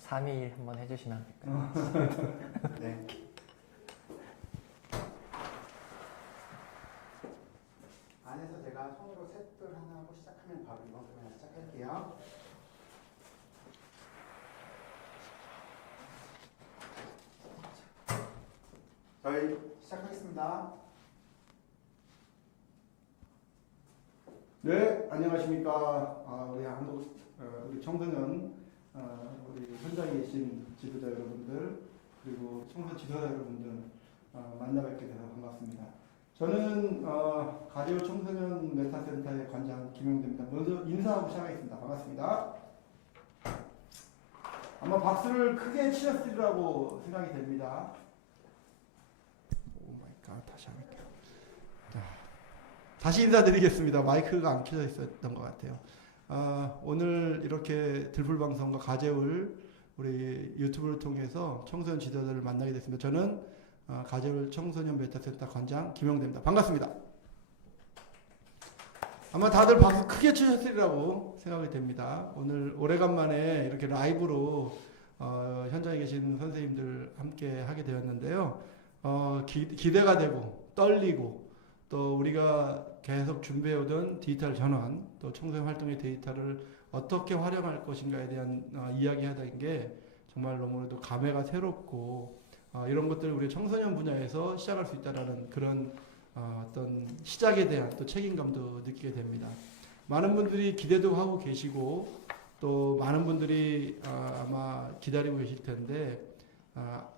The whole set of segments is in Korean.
3일 한번 해주시면 안 될까요? 네. 안에서 제가 손으로 셋을 하나 하고 시작하면 바로 이번 그냥 시작할게요. 저희 시작하겠습니다. 네, 안녕하십니까. 우리 청소년, 우리 현장에 계신 지도자 여러분들, 그리고 청소년 지도자 여러분들 만나 뵙게 돼서 반갑습니다. 저는 가재울 청소년 메타센터의 관장 김용대입니다. 먼저 인사하고 시작하겠습니다. 반갑습니다. 아마 박수를 크게 치셨으리라고 생각이 됩니다. 오 마이 갓, 다시 할게요. 자, 다시 인사드리겠습니다. 마이크가 안 켜져 있었던 것 같아요. 오늘 이렇게 들풀방송과 가재울 우리 유튜브를 통해서 청소년 지도자들을 만나게 됐습니다. 저는 가재울 청소년 메타센터 관장 김용대입니다. 반갑습니다. 아마 다들 박수 크게 치셨으리라고 생각이 됩니다. 오늘 오래간만에 이렇게 라이브로 현장에 계신 선생님들 함께 하게 되었는데요. 기대가 되고 떨리고 또 우리가 계속 준비해오던 디지털 전환, 또 청소년 활동의 데이터를 어떻게 활용할 것인가에 대한 이야기하다는 게 정말 너무나도 감회가 새롭고 이런 것들을 우리 청소년 분야에서 시작할 수 있다라는 그런 어떤 시작에 대한 또 책임감도 느끼게 됩니다. 많은 분들이 기대도 하고 계시고 또 많은 분들이 아마 기다리고 계실 텐데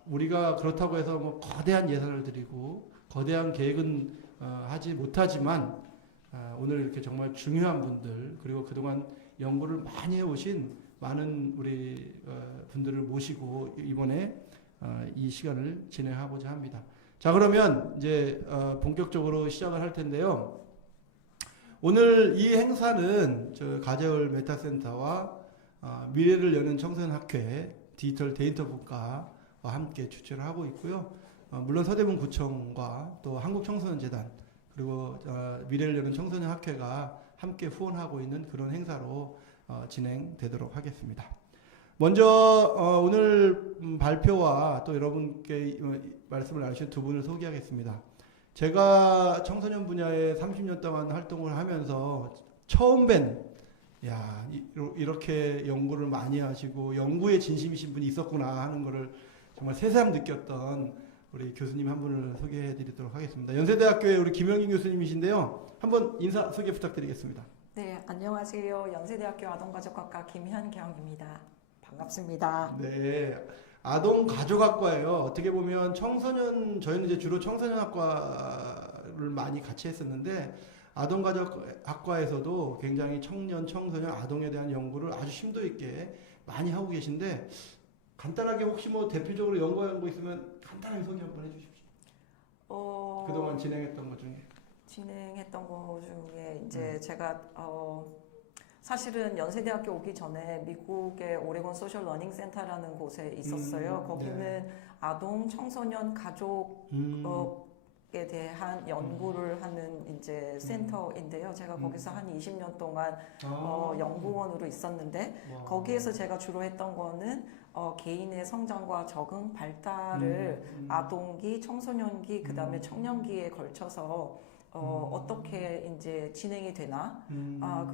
우리가 그렇다고 해서 뭐 거대한 예산을 드리고 거대한 계획은 하지 못하지만 오늘 이렇게 정말 중요한 분들 그리고 그동안 연구를 많이 해오신 많은 우리 분들을 모시고 이번에 이 시간을 진행하고자 합니다. 자, 그러면 이제 본격적으로 시작을 할 텐데요. 오늘 이 행사는 저 가재울 메타센터와 미래를 여는 청소년 학회 디지털 데이터 국가와 함께 주최를 하고 있고요. 물론 서대문 구청과 또 한국청소년재단 그리고 미래를 여는 청소년 학회가 함께 후원하고 있는 그런 행사로 진행되도록 하겠습니다. 먼저 오늘 발표와 또 여러분께 말씀을 나누신 두 분을 소개하겠습니다. 제가 청소년 분야에 30년 동안 활동을 하면서 처음 뵌 이렇게 연구를 많이 하시고 연구에 진심이신 분이 있었구나 하는 것을 정말 새삼 느꼈던 우리 교수님 한 분을 소개해 드리도록 하겠습니다. 연세대학교의 우리 김영인 교수님이신데요. 한번 인사 소개 부탁드리겠습니다. 네, 안녕하세요. 연세대학교 아동가족학과 김현경입니다. 반갑습니다. 네, 아동가족학과예요. 어떻게 보면 저희는 이제 주로 청소년학과를 많이 같이 했었는데 아동가족학과에서도 굉장히 청년, 청소년, 아동에 대한 연구를 아주 심도 있게 많이 하고 계신데 간단하게 혹시 뭐 대표적으로 연구한 거 있으면 간단하게 소개 한번 해주십시오. 그동안 진행했던 것 중에. 진행했던 것 중에 이제 제가 사실은 연세대학교 오기 전에 미국의 오레곤 소셜 러닝 센터라는 곳에 있었어요. 거기는 네. 아동, 청소년, 가족에 대한 연구를 하는 이제 센터인데요. 제가 거기서 한 20년 동안 연구원으로 있었는데 거기에서 제가 주로 했던 거는 개인의 성장과 적응, 발달을 아동기, 청소년기, 그 다음에 청년기에 걸쳐서 어떻게 이제 진행이 되나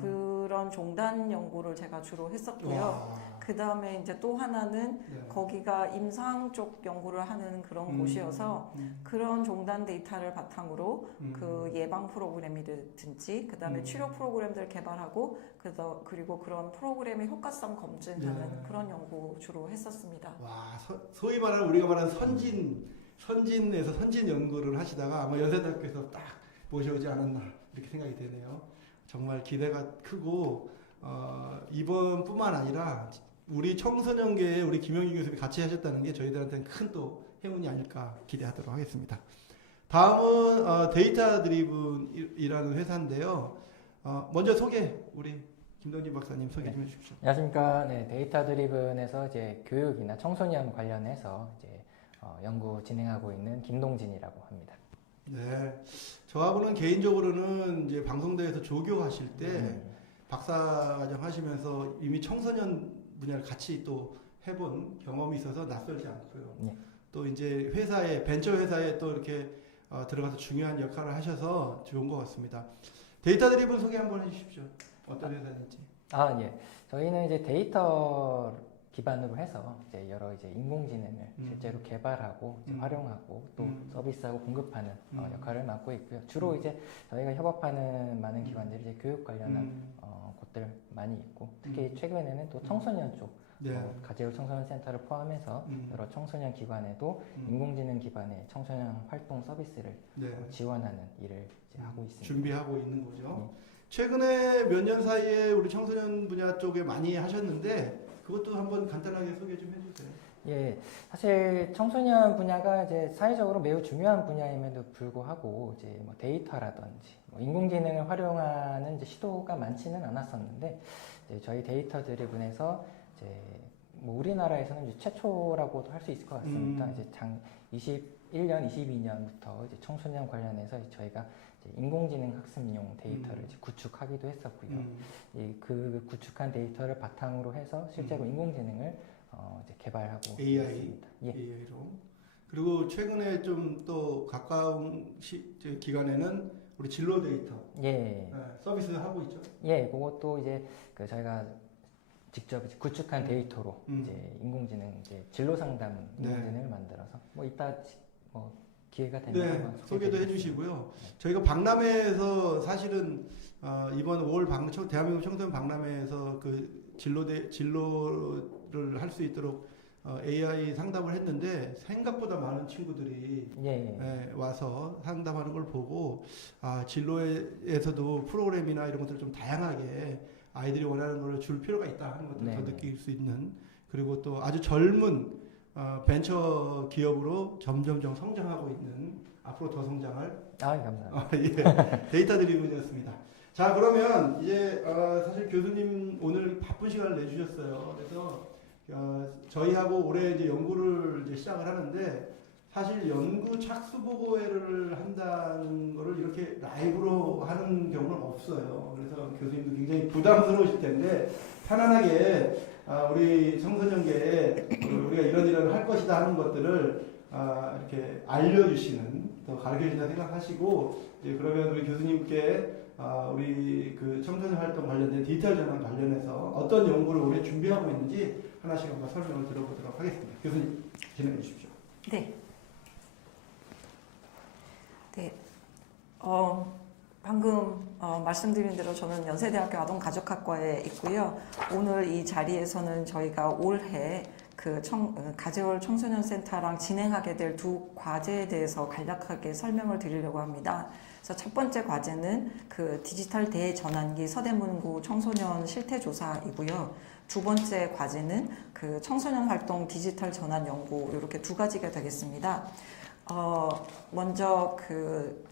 그런 종단 연구를 제가 주로 했었고요. 그 다음에 이제 또 하나는 거기가 임상 쪽 연구를 하는 그런 곳이어서 그런 종단 데이터를 바탕으로 그 예방 프로그램이든지 그 다음에 치료 프로그램들을 개발하고 그리고 그런 프로그램의 효과성 검증하는 그런 연구 주로 했었습니다. 와, 소위 말하는 우리가 말하는 선진에서 선진 연구를 하시다가 아마 연세대학교에서 딱 모셔오지 않았나 이렇게 생각이 되네요. 정말 기대가 크고 이번뿐만 아니라 우리 청소년계에 우리 김영희 교수님이 같이 하셨다는 게 저희들한테는 큰 또 행운이 아닐까 기대하도록 하겠습니다. 다음은 데이터 드리븐이라는 회사인데요. 먼저 우리 김동진 박사님 소개 좀 해주십시오. 안녕하십니까. 네, 데이터 드리븐에서 이제 교육이나 청소년 관련해서 이제 연구 진행하고 있는 김동진이라고 합니다. 네, 저하고는 개인적으로는 이제 방송대에서 조교하실 때 박사과정 하시면서 이미 청소년 분야를 같이 또 해본 경험이 있어서 낯설지 않고요. 네. 또 이제 회사에 벤처 회사에 또 이렇게 들어가서 중요한 역할을 하셔서 좋은 것 같습니다. 데이터 드리븐 소개 한번 해주십시오. 어떤 회사인지. 아, 예. 저희는 이제 데이터 기반으로 해서 이제 여러 이제 인공지능을 실제로 개발하고 이제 활용하고 또 서비스하고 공급하는 역할을 맡고 있고요. 주로 이제 저희가 협업하는 많은 기관들이 이제 교육 관련한 곳들 많이 있고 특히 최근에는 또 청소년 쪽 네. 가재울 청소년 센터를 포함해서 여러 청소년 기관에도 인공지능 기반의 청소년 활동 서비스를 네. 지원하는 일을 이제 하고 있습니다. 준비하고 있는 거죠. 최근에 몇 년 사이에 우리 청소년 분야 쪽에 많이 하셨는데 그것도 한번 간단하게 소개 좀 해주세요. 예, 사실 청소년 분야가 이제 사회적으로 매우 중요한 분야임에도 불구하고 이제 뭐 데이터라든지 뭐 인공지능을 활용하는 이제 시도가 많지는 않았었는데 이제 저희 데이터 드리븐에서 이제 뭐 우리나라에서는 이제 최초라고도 할 수 있을 것 같습니다. 이제 21년, 22년부터 이제 청소년 관련해서 저희가 이제 인공지능 학습용 데이터를 이제 구축하기도 했었고요. 그 구축한 데이터를 바탕으로 해서 실제로 인공지능을 이제 개발하고 있습니다. 예. AI로. 그리고 최근에 좀 또 가까운 기간에는 우리 진로 데이터 예. 서비스 하고 있죠. 예, 그것도 이제 그 저희가 직접 이제 구축한 데이터로 이제 인공지능 이제 진로 상담 인공지능을 만들어서 뭐 이따 뭐 기회가 되면 한번 소개도 해주시고요. 저희가 박람회에서 사실은 이번 5월 대한민국 청소년 박람회에서 그 진로를 할 수 있도록 AI 상담을 했는데 생각보다 많은 친구들이 와서 상담하는 걸 보고 진로에서도 프로그램이나 이런 것들을 좀 다양하게 아이들이 원하는 걸 줄 필요가 있다 하는 것들을 더 느낄 수 있는 그리고 또 아주 젊은 벤처 기업으로 점점점 성장하고 있는 앞으로 더 성장할 감사합니다. 데이터 드리븐이었습니다. 자 그러면 이제 사실 교수님 오늘 바쁜 시간을 내주셨어요. 그래서 저희하고 올해 이제 연구를 이제 시작을 하는데 사실 연구 착수 보고회를 한다는 거를 이렇게 라이브로 하는 경우는 없어요. 그래서 교수님도 굉장히 부담스러우실 텐데 편안하게 우리 청소년계에 우리가 이런 할 것이다 하는 것들을 이렇게 알려주시는 더 가르쳐주신다 생각하시고 그러면 우리 교수님께 우리 그 청소년 활동 관련된 디지털 전환 관련해서 어떤 연구를 올해 준비하고 있는지 하나씩 한번 설명을 들어보도록 하겠습니다. 교수님 진행해 주십시오. 네. 방금 말씀드린 대로 저는 연세대학교 아동가족학과에 있고요. 오늘 이 자리에서는 저희가 올해 그 가재울 청소년 센터랑 진행하게 될 두 과제에 대해서 간략하게 설명을 드리려고 합니다. 그래서 첫 번째 과제는 그 디지털 대전환기 서대문구 청소년 실태조사이고요. 두 번째 과제는 그 청소년 활동 디지털 전환 연구 이렇게 두 가지가 되겠습니다. 먼저 그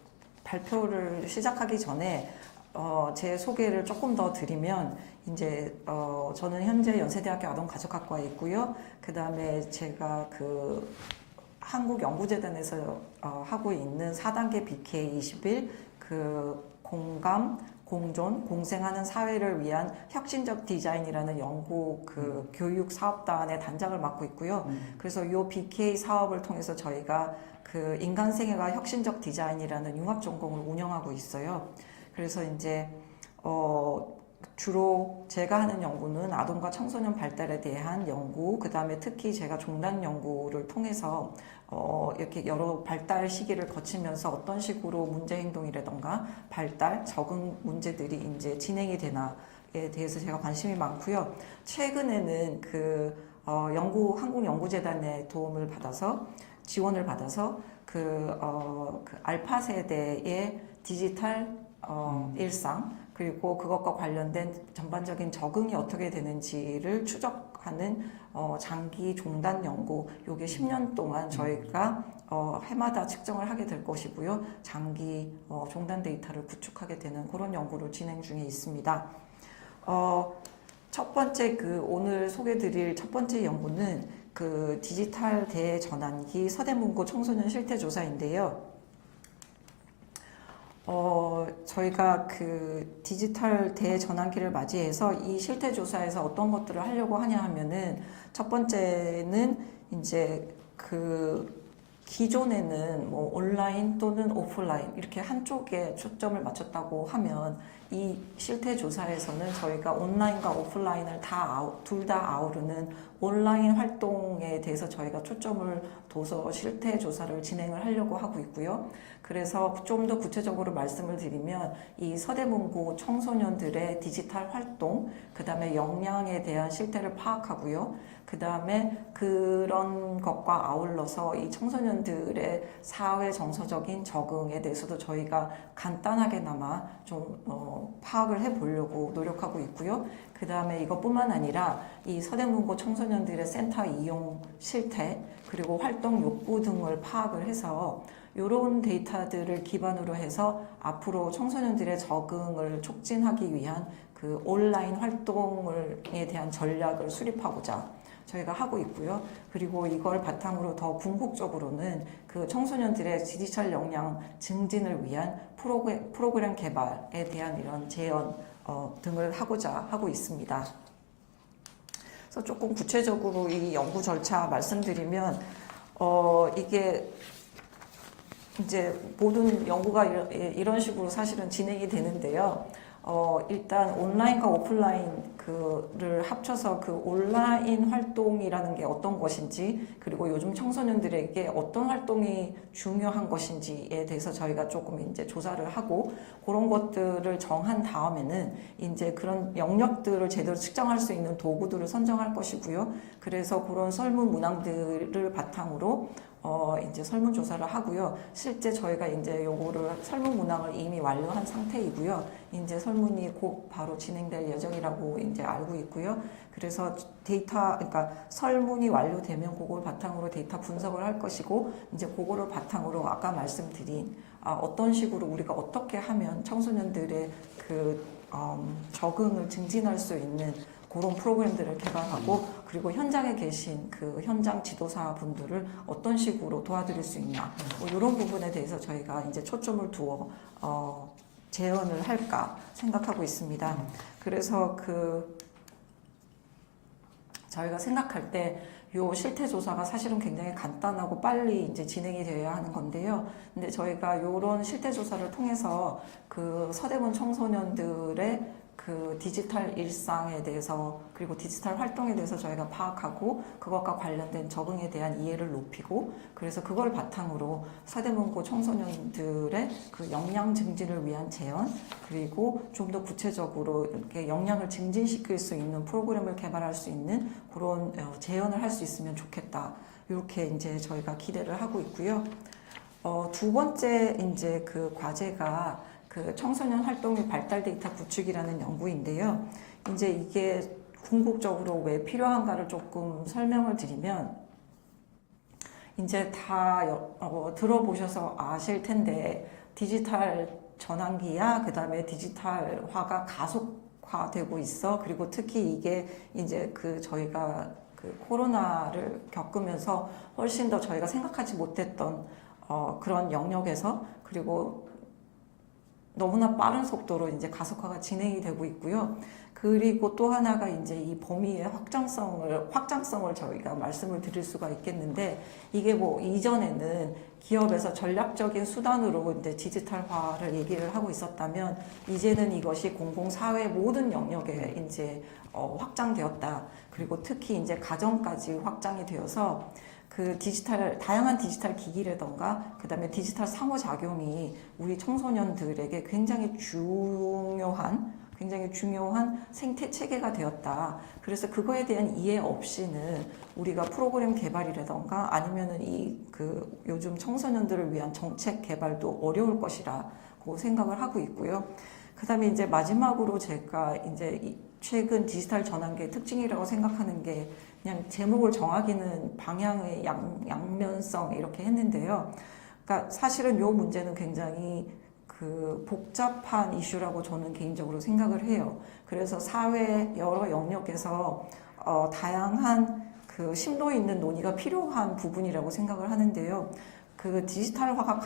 발표를 시작하기 전에 제 소개를 조금 더 드리면 이제 저는 현재 연세대학교 아동가족학과에 있고요. 그 다음에 제가 그 한국연구재단에서 하고 있는 4단계 BK21 그 공감, 공존, 공생하는 사회를 위한 혁신적 디자인이라는 연구 그 교육 사업단의 단장을 맡고 있고요. 그래서 이 BK 사업을 통해서 저희가 그 인간생애가 혁신적 디자인이라는 융합 전공을 운영하고 있어요. 그래서 이제 주로 제가 하는 연구는 아동과 청소년 발달에 대한 연구, 그 다음에 특히 제가 종단 연구를 통해서 이렇게 여러 발달 시기를 거치면서 어떤 식으로 문제 행동이라던가 발달, 적응 문제들이 이제 진행이 되나에 대해서 제가 관심이 많고요. 최근에는 그 한국연구재단의 도움을 받아서 지원을 받아서 그 알파 세대의 디지털 일상 그리고 그것과 관련된 전반적인 적응이 어떻게 되는지를 추적하는 장기 종단 연구 요게 10년 동안 저희가 해마다 측정을 하게 될 것이고요. 장기 종단 데이터를 구축하게 되는 그런 연구를 진행 중에 있습니다. 첫 번째 그 오늘 소개드릴 첫 번째 연구는 그 디지털 대전환기 서대문구 청소년 실태조사인데요. 저희가 그 디지털 대전환기를 맞이해서 이 실태 조사에서 어떤 것들을 하려고 하냐 하면은 첫 번째는 이제 그 기존에는 뭐 온라인 또는 오프라인 이렇게 한쪽에 초점을 맞췄다고 하면 이 실태 조사에서는 저희가 온라인과 오프라인을 둘 다 아우르는 온라인 활동에 대해서 저희가 초점을 둬서 실태 조사를 진행을 하려고 하고 있고요. 그래서 좀 더 구체적으로 말씀을 드리면 이 서대문구 청소년들의 디지털 활동, 그 다음에 역량에 대한 실태를 파악하고요. 그 다음에 그런 것과 아울러서 이 청소년들의 사회 정서적인 적응에 대해서도 저희가 간단하게나마 좀 파악을 해보려고 노력하고 있고요. 그 다음에 이것뿐만 아니라 이 서대문구 청소년들의 센터 이용 실태, 그리고 활동 욕구 등을 파악을 해서 이런 데이터들을 기반으로 해서 앞으로 청소년들의 적응을 촉진하기 위한 그 온라인 활동에 대한 전략을 수립하고자 저희가 하고 있고요. 그리고 이걸 바탕으로 더 궁극적으로는 그 청소년들의 디지털 역량 증진을 위한 프로그램 개발에 대한 이런 제안 등을 하고자 하고 있습니다. 그래서 조금 구체적으로 이 연구 절차 말씀드리면 이게 이제 모든 연구가 이런 식으로 사실은 진행이 되는데요. 일단 온라인과 오프라인을 합쳐서 그 온라인 활동이라는 게 어떤 것인지, 그리고 요즘 청소년들에게 어떤 활동이 중요한 것인지에 대해서 저희가 조금 이제 조사를 하고 그런 것들을 정한 다음에는 이제 그런 영역들을 제대로 측정할 수 있는 도구들을 선정할 것이고요. 그래서 그런 설문 문항들을 바탕으로 이제 설문조사를 하고요. 실제 저희가 이제 요거를 설문 문항을 이미 완료한 상태이고요. 이제 설문이 곧 바로 진행될 예정이라고 이제 알고 있고요. 그래서 그러니까 설문이 완료되면 그걸 바탕으로 데이터 분석을 할 것이고, 이제 그거를 바탕으로 아까 말씀드린 어떤 식으로 우리가 어떻게 하면 청소년들의 그 적응을 증진할 수 있는 그런 프로그램들을 개발하고, 그리고 현장에 계신 그 현장 지도사 분들을 어떤 식으로 도와드릴 수 있냐, 뭐 이런 부분에 대해서 저희가 이제 초점을 두어 재현을 할까 생각하고 있습니다. 그래서 저희가 생각할 때 요 실태 조사가 사실은 굉장히 간단하고 빨리 이제 진행이 되어야 하는 건데요. 근데 저희가 요런 실태 조사를 통해서 그 서대문 청소년들의 그 디지털 일상에 대해서, 그리고 디지털 활동에 대해서 저희가 파악하고 그것과 관련된 적응에 대한 이해를 높이고, 그래서 그걸 바탕으로 서대문구 청소년들의 그 역량 증진을 위한 제안, 그리고 좀 더 구체적으로 이렇게 역량을 증진시킬 수 있는 프로그램을 개발할 수 있는 그런 제안을 할 수 있으면 좋겠다. 이렇게 이제 저희가 기대를 하고 있고요. 두 번째 이제 그 과제가 그 청소년 활동 및 발달 데이터 구축이라는 연구인데요. 이제 이게 궁극적으로 왜 필요한가를 조금 설명을 드리면, 이제 다 들어보셔서 아실 텐데 디지털 전환기야, 그 다음에 디지털화가 가속화되고 있어. 그리고 특히 이게 이제 저희가 그 코로나를 겪으면서 훨씬 더 저희가 생각하지 못했던 그런 영역에서, 그리고 너무나 빠른 속도로 이제 가속화가 진행이 되고 있고요. 그리고 또 하나가 이제 이 범위의 확장성을 저희가 말씀을 드릴 수가 있겠는데, 이게 뭐 이전에는 기업에서 전략적인 수단으로 이제 디지털화를 얘기를 하고 있었다면, 이제는 이것이 공공사회 모든 영역에 이제 확장되었다. 그리고 특히 이제 가정까지 확장이 되어서 그 다양한 디지털 기기라던가, 그 다음에 디지털 상호작용이 우리 청소년들에게 굉장히 중요한 생태 체계가 되었다. 그래서 그거에 대한 이해 없이는 우리가 프로그램 개발이라던가 아니면은 요즘 청소년들을 위한 정책 개발도 어려울 것이라고 생각을 하고 있고요. 그 다음에 이제 마지막으로 제가 이제 최근 디지털 전환기의 특징이라고 생각하는 게, 그냥 제목을 정하기는 방향의 양면성 이렇게 했는데요. 그러니까 사실은 이 문제는 굉장히 복잡한 이슈라고 저는 개인적으로 생각을 해요. 그래서 사회 여러 영역에서 다양한 그 심도 있는 논의가 필요한 부분이라고 생각을 하는데요. 그 디지털화가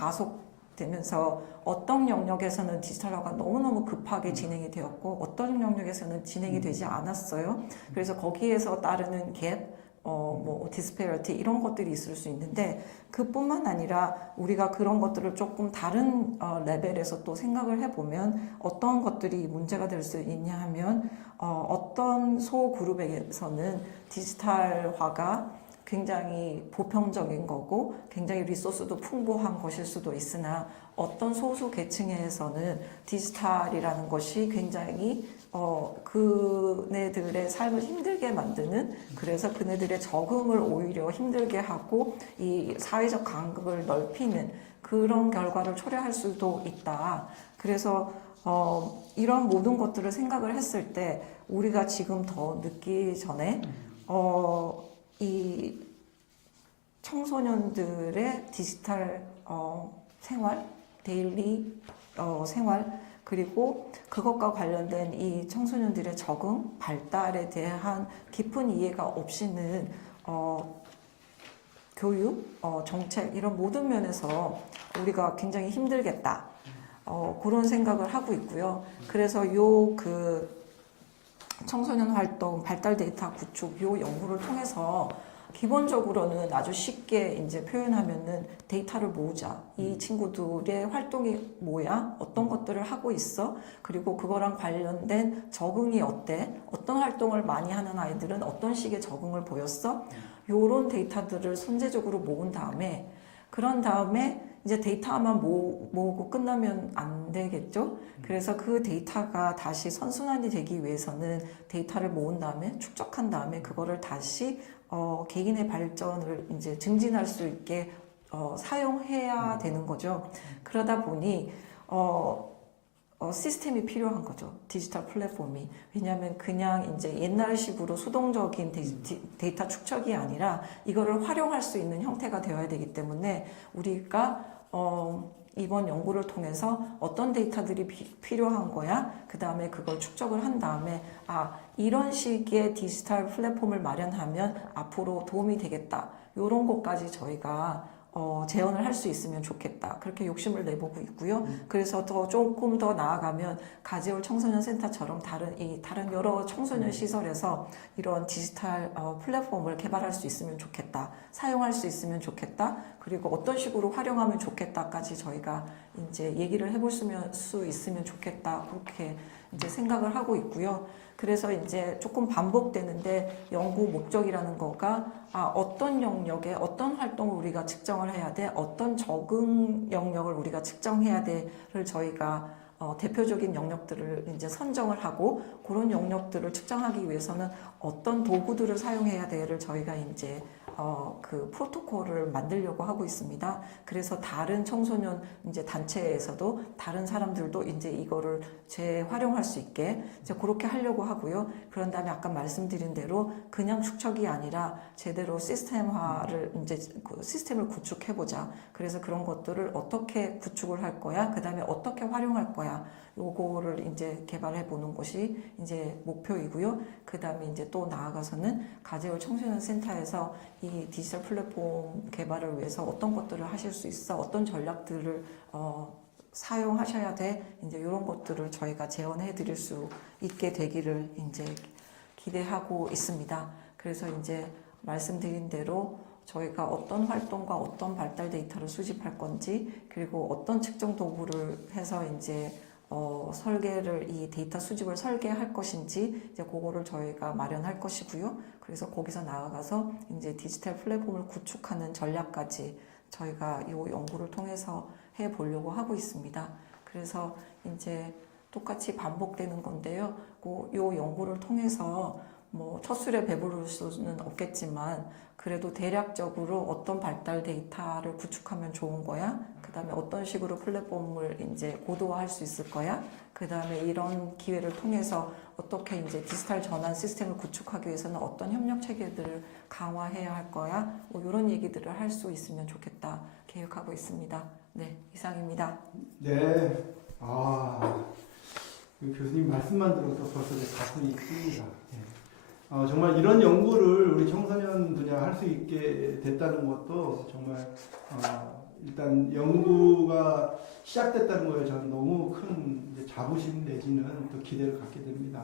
되면서 어떤 영역에서는 디지털화가 너무너무 급하게 진행이 되었고 어떤 영역에서는 진행이 되지 않았어요. 그래서 거기에서 따르는 갭, 뭐 디스페리티 이런 것들이 있을 수 있는데 그뿐만 아니라 우리가 그런 것들을 조금 다른 레벨에서 또 생각을 해보면 어떤 것들이 문제가 될 수 있냐 하면 어떤 소그룹에서는 디지털화가 굉장히 보편적인 거고 굉장히 리소스도 풍부한 것일 수도 있으나 어떤 소수 계층에서는 디지털이라는 것이 굉장히 그네들의 삶을 힘들게 만드는 그래서 그네들의 적응을 오히려 힘들게 하고 이 사회적 간극을 넓히는 그런 결과를 초래할 수도 있다. 그래서 이런 모든 것들을 생각을 했을 때 우리가 지금 더 늦기 전에 이 청소년들의 디지털 생활, 데일리 생활 그리고 그것과 관련된 이 청소년들의 적응, 발달에 대한 깊은 이해가 없이는 교육, 정책 이런 모든 면에서 우리가 굉장히 힘들겠다. 그런 생각을 하고 있고요. 그래서 그 청소년 활동, 발달 데이터 구축 요 연구를 통해서 기본적으로는 아주 쉽게 이제 표현하면은 데이터를 모으자. 이 친구들의 활동이 뭐야? 어떤 것들을 하고 있어? 그리고 그거랑 관련된 적응이 어때? 어떤 활동을 많이 하는 아이들은 어떤 식의 적응을 보였어? 요런 데이터들을 선제적으로 모은 다음에 그런 다음에 이제 데이터만 모으고 끝나면 안 되겠죠? 그래서 그 데이터가 다시 선순환이 되기 위해서는 데이터를 모은 다음에 축적한 다음에 그거를 다시 개인의 발전을 이제 증진할 수 있게 사용해야 되는 거죠. 그러다 보니 시스템이 필요한 거죠. 디지털 플랫폼이. 왜냐하면 그냥 이제 옛날식으로 수동적인 데이터 축적이 아니라 이거를 활용할 수 있는 형태가 되어야 되기 때문에 우리가 이번 연구를 통해서 어떤 데이터들이 필요한 거야. 그 다음에 그걸 축적을 한 다음에 이런 식의 디지털 플랫폼을 마련하면 앞으로 도움이 되겠다. 이런 것까지 저희가 재현을 할 수 있으면 좋겠다. 그렇게 욕심을 내보고 있고요. 그래서 조금 더 나아가면 가지올 청소년 센터처럼 다른 여러 청소년 시설에서 이런 디지털 플랫폼을 개발할 수 있으면 좋겠다. 사용할 수 있으면 좋겠다. 그리고 어떤 식으로 활용하면 좋겠다까지 저희가 이제 얘기를 해볼 수 있으면 좋겠다. 그렇게 이제 생각을 하고 있고요. 그래서 이제 조금 반복되는데 연구 목적이라는 거가 어떤 영역에 어떤 활동을 우리가 측정을 해야 돼, 어떤 적응 영역을 우리가 측정해야 돼를 저희가 대표적인 영역들을 이제 선정을 하고 그런 영역들을 측정하기 위해서는 어떤 도구들을 사용해야 돼를 저희가 이제 그 프로토콜을 만들려고 하고 있습니다. 그래서 다른 청소년 이제 단체에서도 다른 사람들도 이제 이거를 재활용할 수 있게 이제 그렇게 하려고 하고요. 그런 다음에 아까 말씀드린 대로 그냥 축적이 아니라 제대로 시스템화를 이제 그 시스템을 구축해보자. 그래서 그런 것들을 어떻게 구축을 할 거야? 그 다음에 어떻게 활용할 거야? 요거를 이제 개발해 보는 것이 이제 목표이고요. 그 다음에 이제 또 나아가서는 가재울 청소년 센터에서 이 디지털 플랫폼 개발을 위해서 어떤 것들을 하실 수 있어? 어떤 전략들을 사용하셔야 돼? 이제 이런 것들을 저희가 제언해 드릴 수 있게 되기를 이제 기대하고 있습니다. 그래서 이제 말씀드린 대로 저희가 어떤 활동과 어떤 발달 데이터를 수집할 건지 그리고 어떤 측정 도구를 해서 이제 설계를 이 데이터 수집을 설계할 것인지 이제 그거를 저희가 마련할 것이고요. 그래서 거기서 나아가서 이제 디지털 플랫폼을 구축하는 전략까지 저희가 이 연구를 통해서 해 보려고 하고 있습니다. 그래서 이제 똑같이 반복되는 건데요. 이 연구를 통해서 뭐 첫 술에 배부를 수는 없겠지만 그래도 대략적으로 어떤 발달 데이터를 구축하면 좋은 거야? 그 다음에 어떤 식으로 플랫폼을 이제 고도화할 수 있을 거야? 그 다음에 이런 기회를 통해서 어떻게 이제 디지털 전환 시스템을 구축하기 위해서는 어떤 협력 체계들을 강화해야 할 거야? 뭐 이런 얘기들을 할 수 있으면 좋겠다 계획하고 있습니다. 네, 이상입니다. 네. 교수님 말씀만 들어도 벌써 내 가슴이 씁니다. 정말 이런 연구를 우리 청소년 분야 할 수 있게 됐다는 것도 정말 일단 연구가 시작됐다는 거에 저는 너무 큰 이제 자부심 내지는 또 기대를 갖게 됩니다.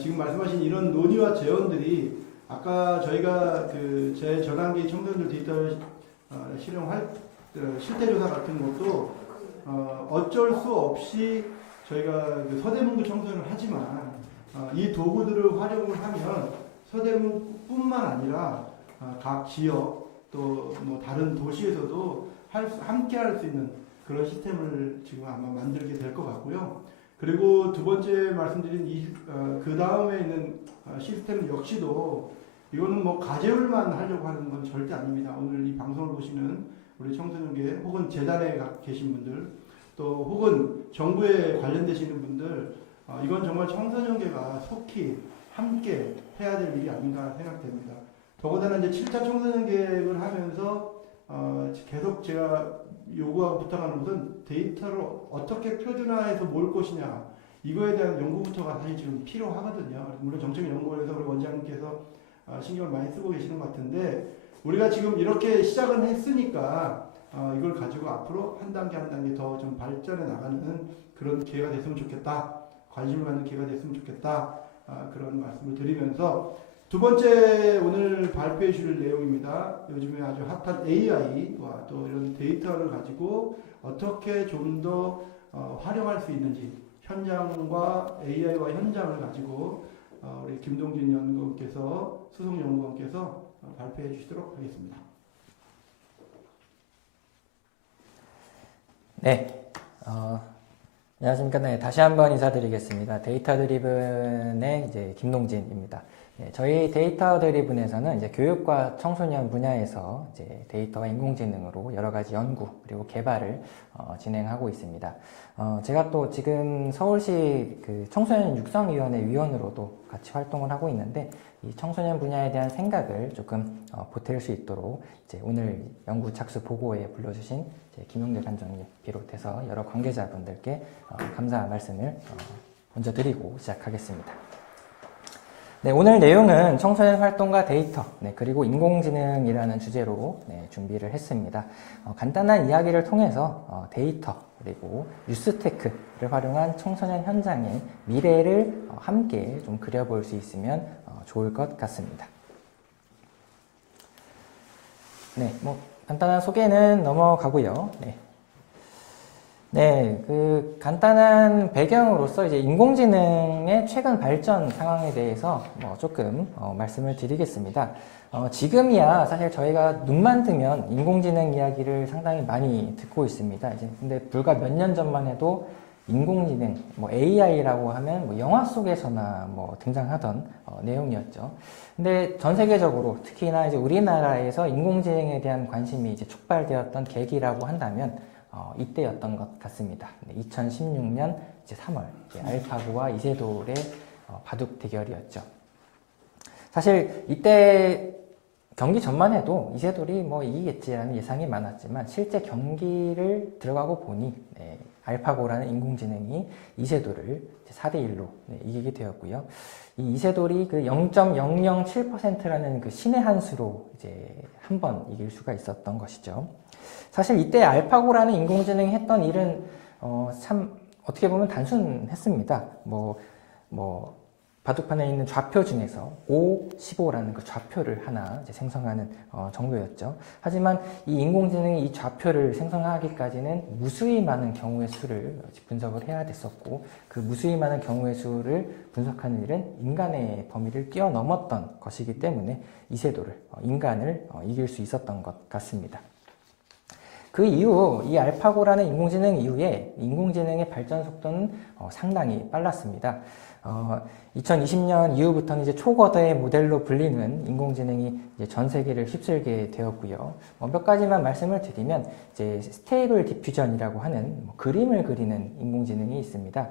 지금 말씀하신 이런 논의와 제언들이 아까 저희가 그 제 전환기 청소년들 데이터 실용할 실태조사 같은 것도 어쩔 수 없이 저희가 그 서대문구 청소년을 하지만 이 도구들을 활용을 하면 서대문뿐만 아니라 각 지역 또 뭐 다른 도시에서도 함께 할 수 있는 그런 시스템을 지금 아마 만들게 될 것 같고요. 그리고 두 번째 말씀드린 그 다음에 있는 시스템 역시도 이거는 뭐 가재울만 하려고 하는 건 절대 아닙니다. 오늘 이 방송을 보시는 우리 청소년계 혹은 재단에 계신 분들 또 혹은 정부에 관련되시는 분들 이건 정말 청소년계가 속히 함께 해야 될 일이 아닌가 생각됩니다. 더군다나 이제 7차 청소년 계획을 하면서 계속 제가 요구하고 부탁하는 것은 데이터를 어떻게 표준화해서 모을 것이냐 이거에 대한 연구부터가 사실 지금 필요하거든요. 물론 정책연구원에서 우리 원장님께서 신경을 많이 쓰고 계시는 것 같은데 우리가 지금 이렇게 시작은 했으니까 이걸 가지고 앞으로 한 단계 한 단계 더 좀 발전해 나가는 그런 기회가 됐으면 좋겠다. 관심을 갖는 기회가 됐으면 좋겠다. 그런 말씀을 드리면서 두 번째 오늘 발표해 주실 내용입니다. 요즘에 아주 핫한 AI와 또 이런 데이터를 가지고 어떻게 좀 더 활용할 수 있는지 현장과 AI와 현장을 가지고 우리 김동진 연구원께서 수석연구원께서 발표해 주시도록 하겠습니다. 네, 안녕하십니까. 네, 다시 한번 인사드리겠습니다. 데이터 드리븐의 이제 김동진입니다. 네, 저희 데이터 드리븐에서는 이제 교육과 청소년 분야에서 이제 데이터와 인공지능으로 여러 가지 연구 그리고 개발을 진행하고 있습니다. 제가 또 지금 서울시 그 청소년 육성위원회 위원으로도 같이 활동을 하고 있는데 이 청소년 분야에 대한 생각을 조금 보탤 수 있도록 이제 오늘 연구 착수 보고에 불러주신 김용대 관장님 비롯해서 여러 관계자분들께 감사 말씀을 먼저 드리고 시작하겠습니다. 네, 오늘 내용은 청소년 활동과 데이터, 네, 그리고 인공지능이라는 주제로 준비를 했습니다. 간단한 이야기를 통해서 데이터, 그리고 뉴스테크를 활용한 청소년 현장의 미래를 함께 좀 그려볼 수 있으면 좋을 것 같습니다. 네, 뭐 간단한 소개는 넘어가고요. 네, 그 간단한 배경으로서 이제 인공지능의 최근 발전 상황에 대해서 조금 말씀을 드리겠습니다. 지금이야 사실 저희가 눈만 뜨면 인공지능 이야기를 상당히 많이 듣고 있습니다. 이제 근데 불과 몇 년 전만 해도 인공지능, AI라고 하면 영화 속에서나 등장하던 내용이었죠. 근데 전 세계적으로 특히나 이제 우리나라에서 인공지능에 대한 관심이 이제 촉발되었던 계기라고 한다면 이때였던 것 같습니다. 2016년 이제 3월 알파고와 이세돌의 바둑 대결이었죠. 사실 이때 경기 전만 해도 이세돌이 이기겠지라는 예상이 많았지만 실제 경기를 들어가고 보니 알파고라는 인공지능이 이세돌을 4대1로 이기게 되었고요. 이 이세돌이 그 0.007%라는 그 신의 한 수로 이제 한 번 이길 수가 있었던 것이죠. 사실 이때 알파고라는 인공지능이 했던 일은 참 어떻게 보면 단순했습니다. 바둑판에 있는 좌표 중에서 5, 15라는 그 좌표를 하나 이제 생성하는 정도였죠. 하지만 이 인공지능이 이 좌표를 생성하기까지는 무수히 많은 경우의 수를 분석을 해야 됐었고 그 무수히 많은 경우의 수를 분석하는 일은 인간의 범위를 뛰어넘었던 것이기 때문에 이세돌을 인간을 이길 수 있었던 것 같습니다. 그 이후 이 알파고라는 인공지능 이후에 인공지능의 발전 속도는 상당히 빨랐습니다. 2020년 이후부터는 이제 초거대 모델로 불리는 인공지능이 이제 전 세계를 휩쓸게 되었고요. 몇 가지만 말씀을 드리면 이제 스테이블 디퓨전이라고 하는 그림을 그리는 인공지능이 있습니다.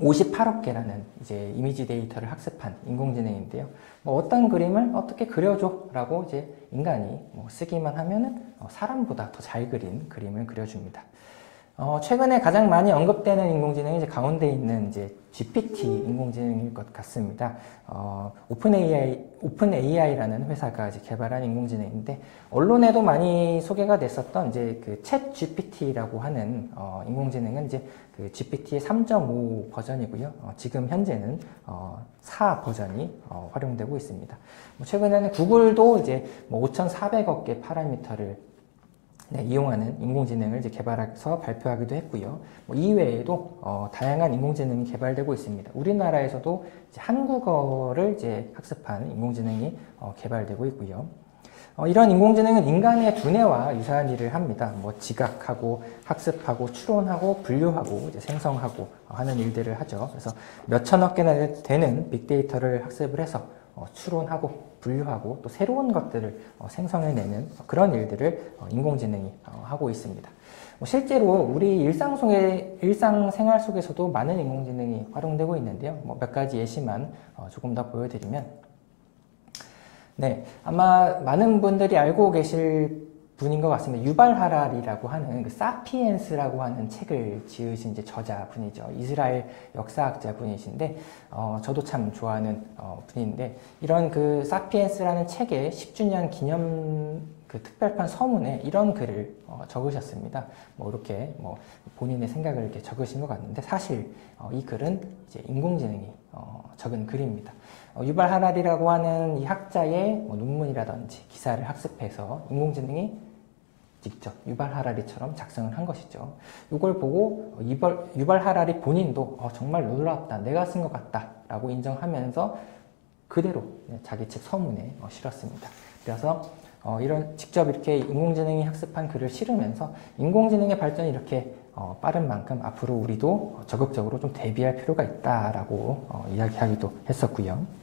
58억 개라는 이제 이미지 데이터를 학습한 인공지능인데요. 어떤 그림을 어떻게 그려줘라고 이제 인간이 쓰기만 하면은 사람보다 더 잘 그린 그림을 그려줍니다. 최근에 가장 많이 언급되는 인공지능이 이제 가운데 있는 이제 GPT 인공지능일 것 같습니다. 오픈 AI라는 회사가 이제 개발한 인공지능인데 언론에도 많이 소개가 됐었던 이제 그 챗 GPT라고 하는 인공지능은 이제 그 GPT의 3.5 버전이고요. 지금 현재는 4 버전이 활용되고 있습니다. 최근에는 구글도 이제 5,400억 개 파라미터를 이용하는 인공지능을 이제 개발해서 발표하기도 했고요. 이외에도 다양한 인공지능이 개발되고 있습니다. 우리나라에서도 이제 한국어를 이제 학습한 인공지능이 개발되고 있고요. 이런 인공지능은 인간의 두뇌와 유사한 일을 합니다. 지각하고 학습하고 추론하고 분류하고 이제 생성하고 하는 일들을 하죠. 그래서 몇 천억 개나 되는 빅데이터를 학습을 해서 추론하고 분류하고 또 새로운 것들을 생성해내는 그런 일들을 인공지능이 하고 있습니다. 실제로 우리 일상생활 속에서도 많은 인공지능이 활용되고 있는데요. 몇 가지 예시만 조금 더 보여드리면, 네, 아마 많은 분들이 알고 계실 분인 것 같습니다. 유발 하라리라고 하는 그 사피엔스라고 하는 책을 지으신 이제 저자분이죠. 이스라엘 역사학자 분이신데 저도 참 좋아하는 분인데, 이런 그 사피엔스라는 책의 10주년 기념 그 특별판 서문에 이런 글을 적으셨습니다. 이렇게 본인의 생각을 이렇게 적으신 것 같은데, 사실 이 글은 이제 인공지능이 적은 글입니다. 유발 하라리라고 하는 이 학자의 논문이라든지 기사를 학습해서 인공지능이 직접 유발 하라리처럼 작성을 한 것이죠. 이걸 보고 유발 하라리 본인도 정말 놀랍다, 내가 쓴 것 같다 라고 인정하면서 그대로 자기 책 서문에 실었습니다. 그래서 직접 이렇게 인공지능이 학습한 글을 실으면서 인공지능의 발전이 이렇게 빠른 만큼 앞으로 우리도 적극적으로 좀 대비할 필요가 있다라고 이야기하기도 했었고요.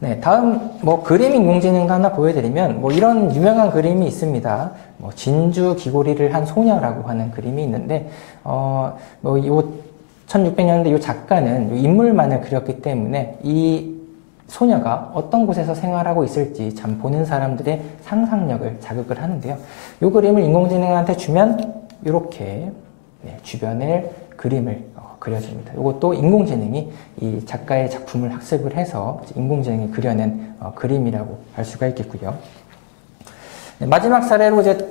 네, 다음 그림 인공지능도 하나 보여드리면 이런 유명한 그림이 있습니다. 진주 귀고리를 한 소녀라고 하는 그림이 있는데 요 1600년대 이 작가는 요 인물만을 그렸기 때문에 이 소녀가 어떤 곳에서 생활하고 있을지 참 보는 사람들의 상상력을 자극을 하는데요. 이 그림을 인공지능한테 주면 이렇게 주변의 그림을 그려줍니다. 이것도 인공지능이 이 작가의 작품을 학습을 해서 인공지능이 그려낸 그림이라고 할 수가 있겠고요. 마지막 사례로 이제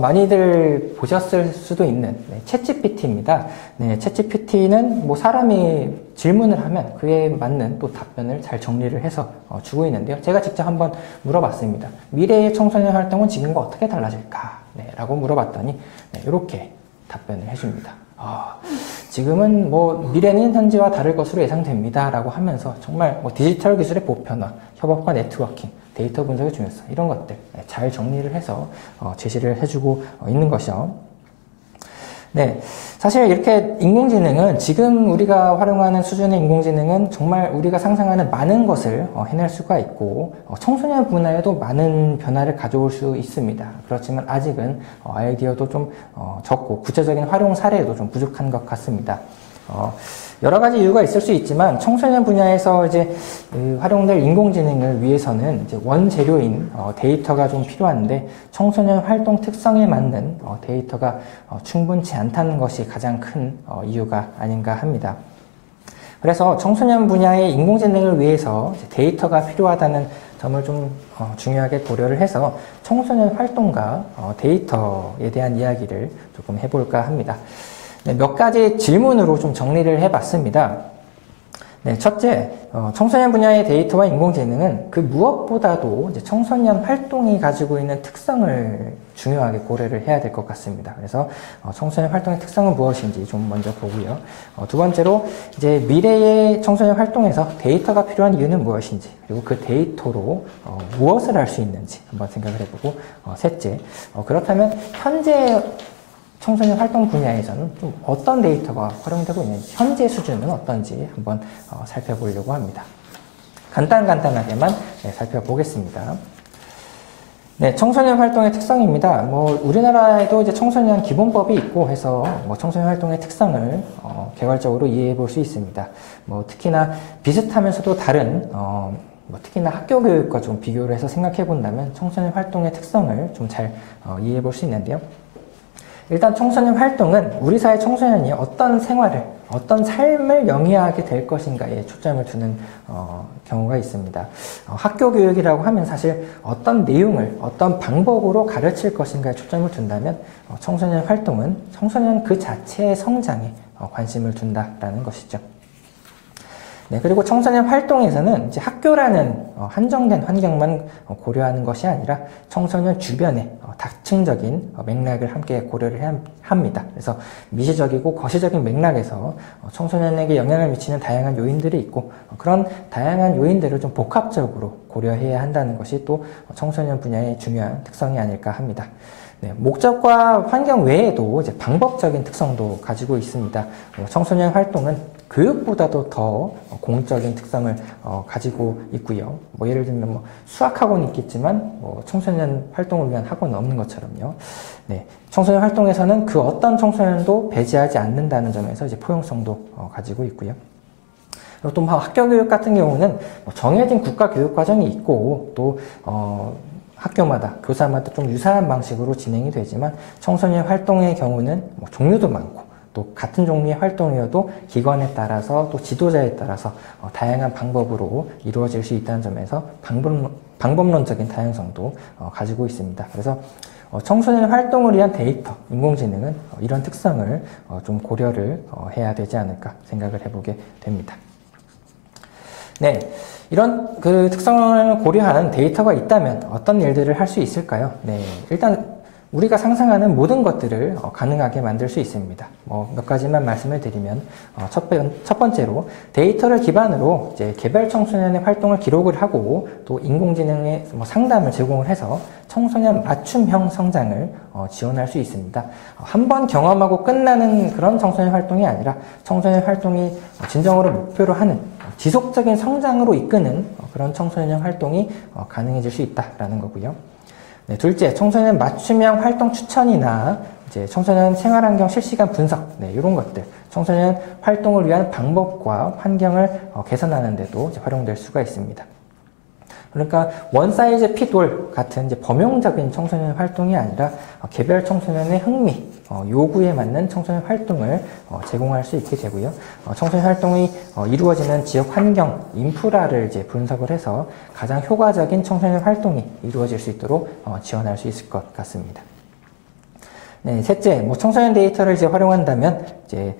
많이들 보셨을 수도 있는 챗GPT입니다. 챗GPT는 사람이 질문을 하면 그에 맞는 또 답변을 잘 정리를 해서 주고 있는데요. 제가 직접 한번 물어봤습니다. 미래의 청소년 활동은 지금과 어떻게 달라질까? 라고 물어봤더니 이렇게 답변을 해줍니다. 지금은 미래는 현재와 다를 것으로 예상됩니다 라고 하면서 정말 디지털 기술의 보편화, 협업과 네트워킹, 데이터 분석의 중요성 이런 것들 잘 정리를 해서 제시를 해주고 있는 것이죠. 네, 사실 이렇게 인공지능은 지금 우리가 활용하는 수준의 인공지능은 정말 우리가 상상하는 많은 것을 해낼 수가 있고 청소년 분야에도 많은 변화를 가져올 수 있습니다. 그렇지만 아직은 아이디어도 좀 적고 구체적인 활용 사례도 좀 부족한 것 같습니다. 여러 가지 이유가 있을 수 있지만 청소년 분야에서 이제 활용될 인공지능을 위해서는 이제 원재료인 데이터가 좀 필요한데 청소년 활동 특성에 맞는 데이터가 충분치 않다는 것이 가장 큰 이유가 아닌가 합니다. 그래서 청소년 분야의 인공지능을 위해서 데이터가 필요하다는 점을 좀 중요하게 고려를 해서 청소년 활동과 데이터에 대한 이야기를 조금 해볼까 합니다. 몇 가지 질문으로 좀 정리를 해봤습니다. 첫째, 청소년 분야의 데이터와 인공지능은 그 무엇보다도 이제 청소년 활동이 가지고 있는 특성을 중요하게 고려를 해야 될 것 같습니다. 그래서 청소년 활동의 특성은 무엇인지 좀 먼저 보고요. 두 번째로 이제 미래의 청소년 활동에서 데이터가 필요한 이유는 무엇인지, 그리고 그 데이터로 무엇을 할 수 있는지 한번 생각을 해보고, 셋째, 그렇다면 현재 청소년 활동 분야에서는 좀 어떤 데이터가 활용되고 있는지, 현재 수준은 어떤지 한번 살펴보려고 합니다. 간단하게만 살펴보겠습니다. 네, 청소년 활동의 특성입니다. 우리나라에도 이제 청소년 기본법이 있고 해서 청소년 활동의 특성을 개괄적으로 이해해 볼 수 있습니다. 특히나 비슷하면서도 다른 특히나 학교 교육과 좀 비교를 해서 생각해 본다면 청소년 활동의 특성을 좀 잘 이해해 볼 수 있는데요. 일단 청소년 활동은 우리 사회 청소년이 어떤 생활을, 어떤 삶을 영위하게 될 것인가에 초점을 두는 경우가 있습니다. 학교 교육이라고 하면 사실 어떤 내용을, 어떤 방법으로 가르칠 것인가에 초점을 둔다면 청소년 활동은 청소년 그 자체의 성장에 관심을 둔다라는 것이죠. 네, 그리고 청소년 활동에서는 이제 학교라는 한정된 환경만 고려하는 것이 아니라 청소년 주변의 다층적인 맥락을 함께 고려를 합니다. 그래서 미시적이고 거시적인 맥락에서 청소년에게 영향을 미치는 다양한 요인들이 있고 그런 다양한 요인들을 좀 복합적으로 고려해야 한다는 것이 또 청소년 분야의 중요한 특성이 아닐까 합니다. 네, 목적과 환경 외에도 이제 방법적인 특성도 가지고 있습니다. 청소년 활동은 교육보다도 더 공적인 특성을 가지고 있고요. 뭐 예를 들면 뭐 수학학원이 있겠지만 청소년 활동을 위한 학원은 없는 것처럼요. 네, 청소년 활동에서는 그 어떤 청소년도 배제하지 않는다는 점에서 이제 포용성도 가지고 있고요. 그리고 또 학교 교육 같은 경우는 정해진 국가 교육 과정이 있고 또 학교마다 교사마다 좀 유사한 방식으로 진행이 되지만 청소년 활동의 경우는 종류도 많고 또 같은 종류의 활동이어도 기관에 따라서 또 지도자에 따라서 다양한 방법으로 이루어질 수 있다는 점에서 방법론적인 다양성도 가지고 있습니다. 그래서 청소년 활동을 위한 데이터, 인공지능은 이런 특성을 좀 고려를 해야 되지 않을까 생각을 해보게 됩니다. 네, 이런 그 특성을 고려한 데이터가 있다면 어떤 일들을 할 수 있을까요? 네, 일단 우리가 상상하는 모든 것들을 가능하게 만들 수 있습니다. 몇 가지만 말씀을 드리면 첫 번째로 데이터를 기반으로 이제 개별 청소년의 활동을 기록을 하고 또 인공지능의 상담을 제공을 해서 청소년 맞춤형 성장을 지원할 수 있습니다. 한 번 경험하고 끝나는 그런 청소년 활동이 아니라 청소년 활동이 진정으로 목표로 하는 지속적인 성장으로 이끄는 그런 청소년 활동이 가능해질 수 있다라는 거고요. 네, 둘째, 청소년 맞춤형 활동 추천이나 이제 청소년 생활환경 실시간 분석, 네, 이런 것들, 청소년 활동을 위한 방법과 환경을 개선하는 데도 활용될 수가 있습니다. 그러니까 원 사이즈 핏 올 같은 이제 범용적인 청소년 활동이 아니라 개별 청소년의 흥미, 요구에 맞는 청소년 활동을 제공할 수 있게 되고요. 청소년 활동이 이루어지는 지역 환경, 인프라를 이제 분석을 해서 가장 효과적인 청소년 활동이 이루어질 수 있도록 지원할 수 있을 것 같습니다. 네, 셋째, 청소년 데이터를 이제 활용한다면 이제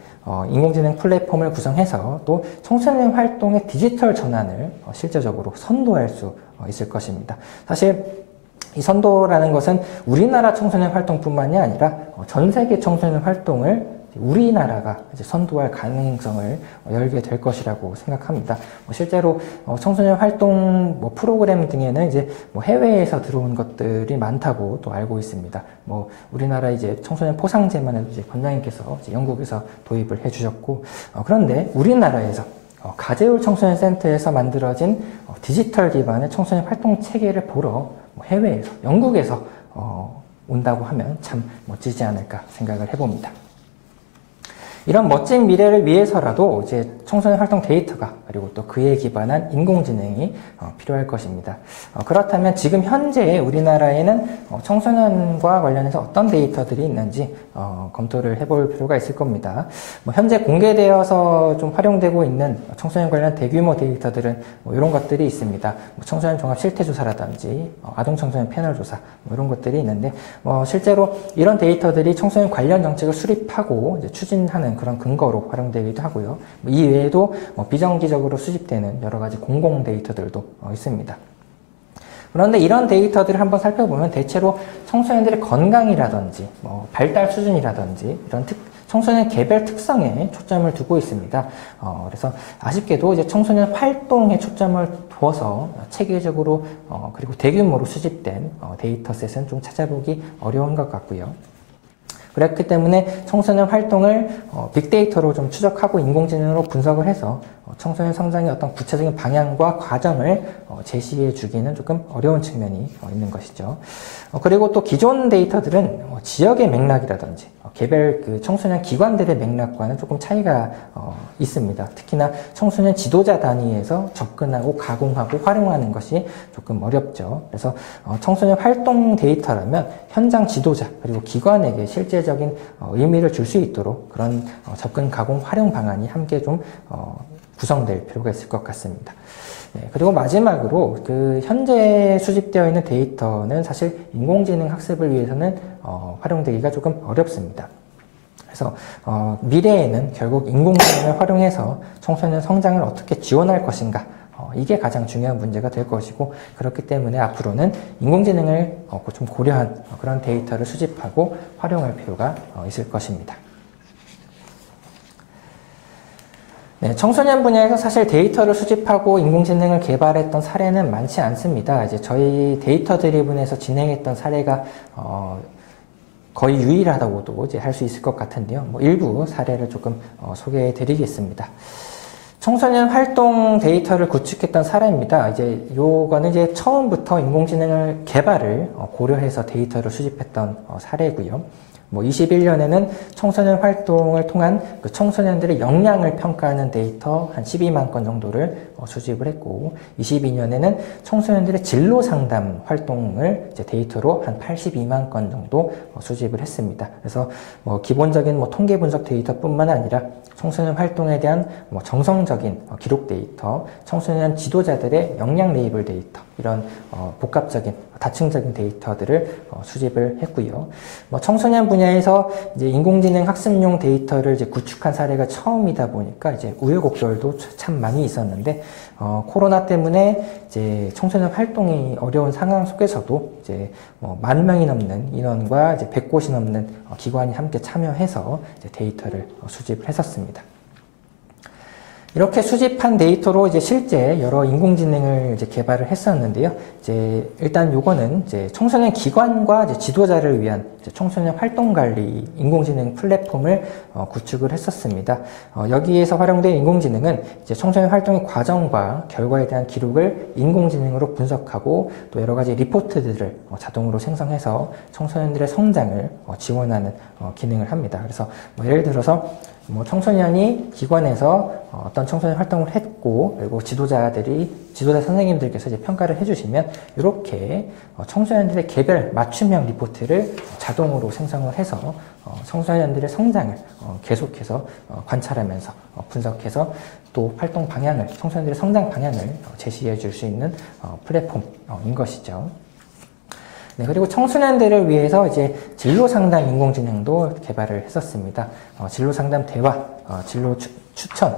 인공지능 플랫폼을 구성해서 또 청소년 활동의 디지털 전환을 실제적으로 선도할 수 있을 것입니다. 사실 이 선도라는 것은 우리나라 청소년 활동뿐만이 아니라 전 세계 청소년 활동을 우리나라가 이제 선도할 가능성을 열게 될 것이라고 생각합니다. 실제로 청소년 활동 프로그램 등에는 이제 해외에서 들어온 것들이 많다고 또 알고 있습니다. 우리나라 이제 청소년 포상제만 해도 이제 권장님께서 이제 영국에서 도입을 해주셨고, 그런데 우리나라에서 가재울 청소년 센터에서 만들어진 디지털 기반의 청소년 활동 체계를 보러 해외에서, 영국에서 온다고 하면 참 멋지지 않을까 생각을 해봅니다. 이런 멋진 미래를 위해서라도 이제 청소년 활동 데이터가 그리고 또 그에 기반한 인공지능이 필요할 것입니다. 그렇다면 지금 현재 우리나라에는 청소년과 관련해서 어떤 데이터들이 있는지 검토를 해볼 필요가 있을 겁니다. 현재 공개되어서 좀 활용되고 있는 청소년 관련 대규모 데이터들은 이런 것들이 있습니다. 청소년 종합 실태조사라든지 아동 청소년 패널 조사 이런 것들이 있는데 실제로 이런 데이터들이 청소년 관련 정책을 수립하고 이제 추진하는 그런 근거로 활용되기도 하고요. 이 외에도 비정기적으로 수집되는 여러 가지 공공 데이터들도 있습니다. 그런데 이런 데이터들을 한번 살펴보면 대체로 청소년들의 건강이라든지 발달 수준이라든지 이런 청소년 개별 특성에 초점을 두고 있습니다. 그래서 아쉽게도 이제 청소년 활동에 초점을 두어서 체계적으로 그리고 대규모로 수집된 데이터셋은 좀 찾아보기 어려운 것 같고요. 그렇기 때문에 청소년 활동을 빅데이터로 좀 추적하고 인공지능으로 분석을 해서 청소년 성장의 어떤 구체적인 방향과 과정을 제시해 주기는 조금 어려운 측면이 있는 것이죠. 그리고 또 기존 데이터들은 지역의 맥락이라든지 개별 그 청소년 기관들의 맥락과는 조금 차이가 있습니다. 특히나 청소년 지도자 단위에서 접근하고 가공하고 활용하는 것이 조금 어렵죠. 그래서 청소년 활동 데이터라면 현장 지도자 그리고 기관에게 실제적인 의미를 줄 수 있도록 그런 접근, 가공, 활용 방안이 함께 좀 구성될 필요가 있을 것 같습니다. 네, 그리고 마지막으로 그 현재 수집되어 있는 데이터는 사실 인공지능 학습을 위해서는 활용되기가 조금 어렵습니다. 그래서 미래에는 결국 인공지능을 활용해서 청소년 성장을 어떻게 지원할 것인가 이게 가장 중요한 문제가 될 것이고 그렇기 때문에 앞으로는 인공지능을 좀 고려한 그런 데이터를 수집하고 활용할 필요가 있을 것입니다. 네, 청소년 분야에서 사실 데이터를 수집하고 인공지능을 개발했던 사례는 많지 않습니다. 이제 저희 데이터 드리븐에서 진행했던 사례가 거의 유일하다고도 이제 할 수 있을 것 같은데요. 뭐 일부 사례를 조금 소개해 드리겠습니다. 청소년 활동 데이터를 구축했던 사례입니다. 이제 요거는 이제 처음부터 인공지능을 개발을 고려해서 데이터를 수집했던 사례고요. 뭐 21년에는 청소년 활동을 통한 그 청소년들의 역량을 평가하는 데이터 한 12만 건 정도를 수집을 했고 22년에는 청소년들의 진로 상담 활동을 이제 데이터로 한 82만 건 정도 수집을 했습니다. 그래서 뭐 기본적인 뭐 통계 분석 데이터뿐만 아니라 청소년 활동에 대한 뭐 정성적인 기록 데이터, 청소년 지도자들의 역량 레이블 데이터 이런 복합적인 다층적인 데이터들을 수집을 했고요. 뭐 청소년 분야에서 이제 인공지능 학습용 데이터를 이제 구축한 사례가 처음이다 보니까 이제 우여곡절도 참 많이 있었는데 코로나 때문에 이제 청소년 활동이 어려운 상황 속에서도 이제 뭐 10,000명이 넘는 인원과 이제 100곳이 넘는 기관이 함께 참여해서 이제 데이터를 수집을 했었습니다. 이렇게 수집한 데이터로 이제 실제 여러 인공지능을 이제 개발을 했었는데요. 이제 일단 요거는 이제 청소년 기관과 이제 지도자를 위한 이제 청소년 활동 관리 인공지능 플랫폼을 구축을 했었습니다. 여기에서 활용된 인공지능은 이제 청소년 활동의 과정과 결과에 대한 기록을 인공지능으로 분석하고 또 여러 가지 리포트들을 자동으로 생성해서 청소년들의 성장을 지원하는 기능을 합니다. 그래서 뭐 예를 들어서 뭐 청소년이 기관에서 어떤 청소년 활동을 했고 그리고 지도자 선생님들께서 이제 평가를 해주시면 이렇게 청소년들의 개별 맞춤형 리포트를 자동으로 생성을 해서 청소년들의 성장을 계속해서 관찰하면서 분석해서 또 활동 방향을 청소년들의 성장 방향을 제시해 줄 수 있는 플랫폼인 것이죠. 네, 그리고 청소년들을 위해서 이제 진로 상담 인공지능도 개발을 했었습니다. 진로 상담 대화, 진로 추천,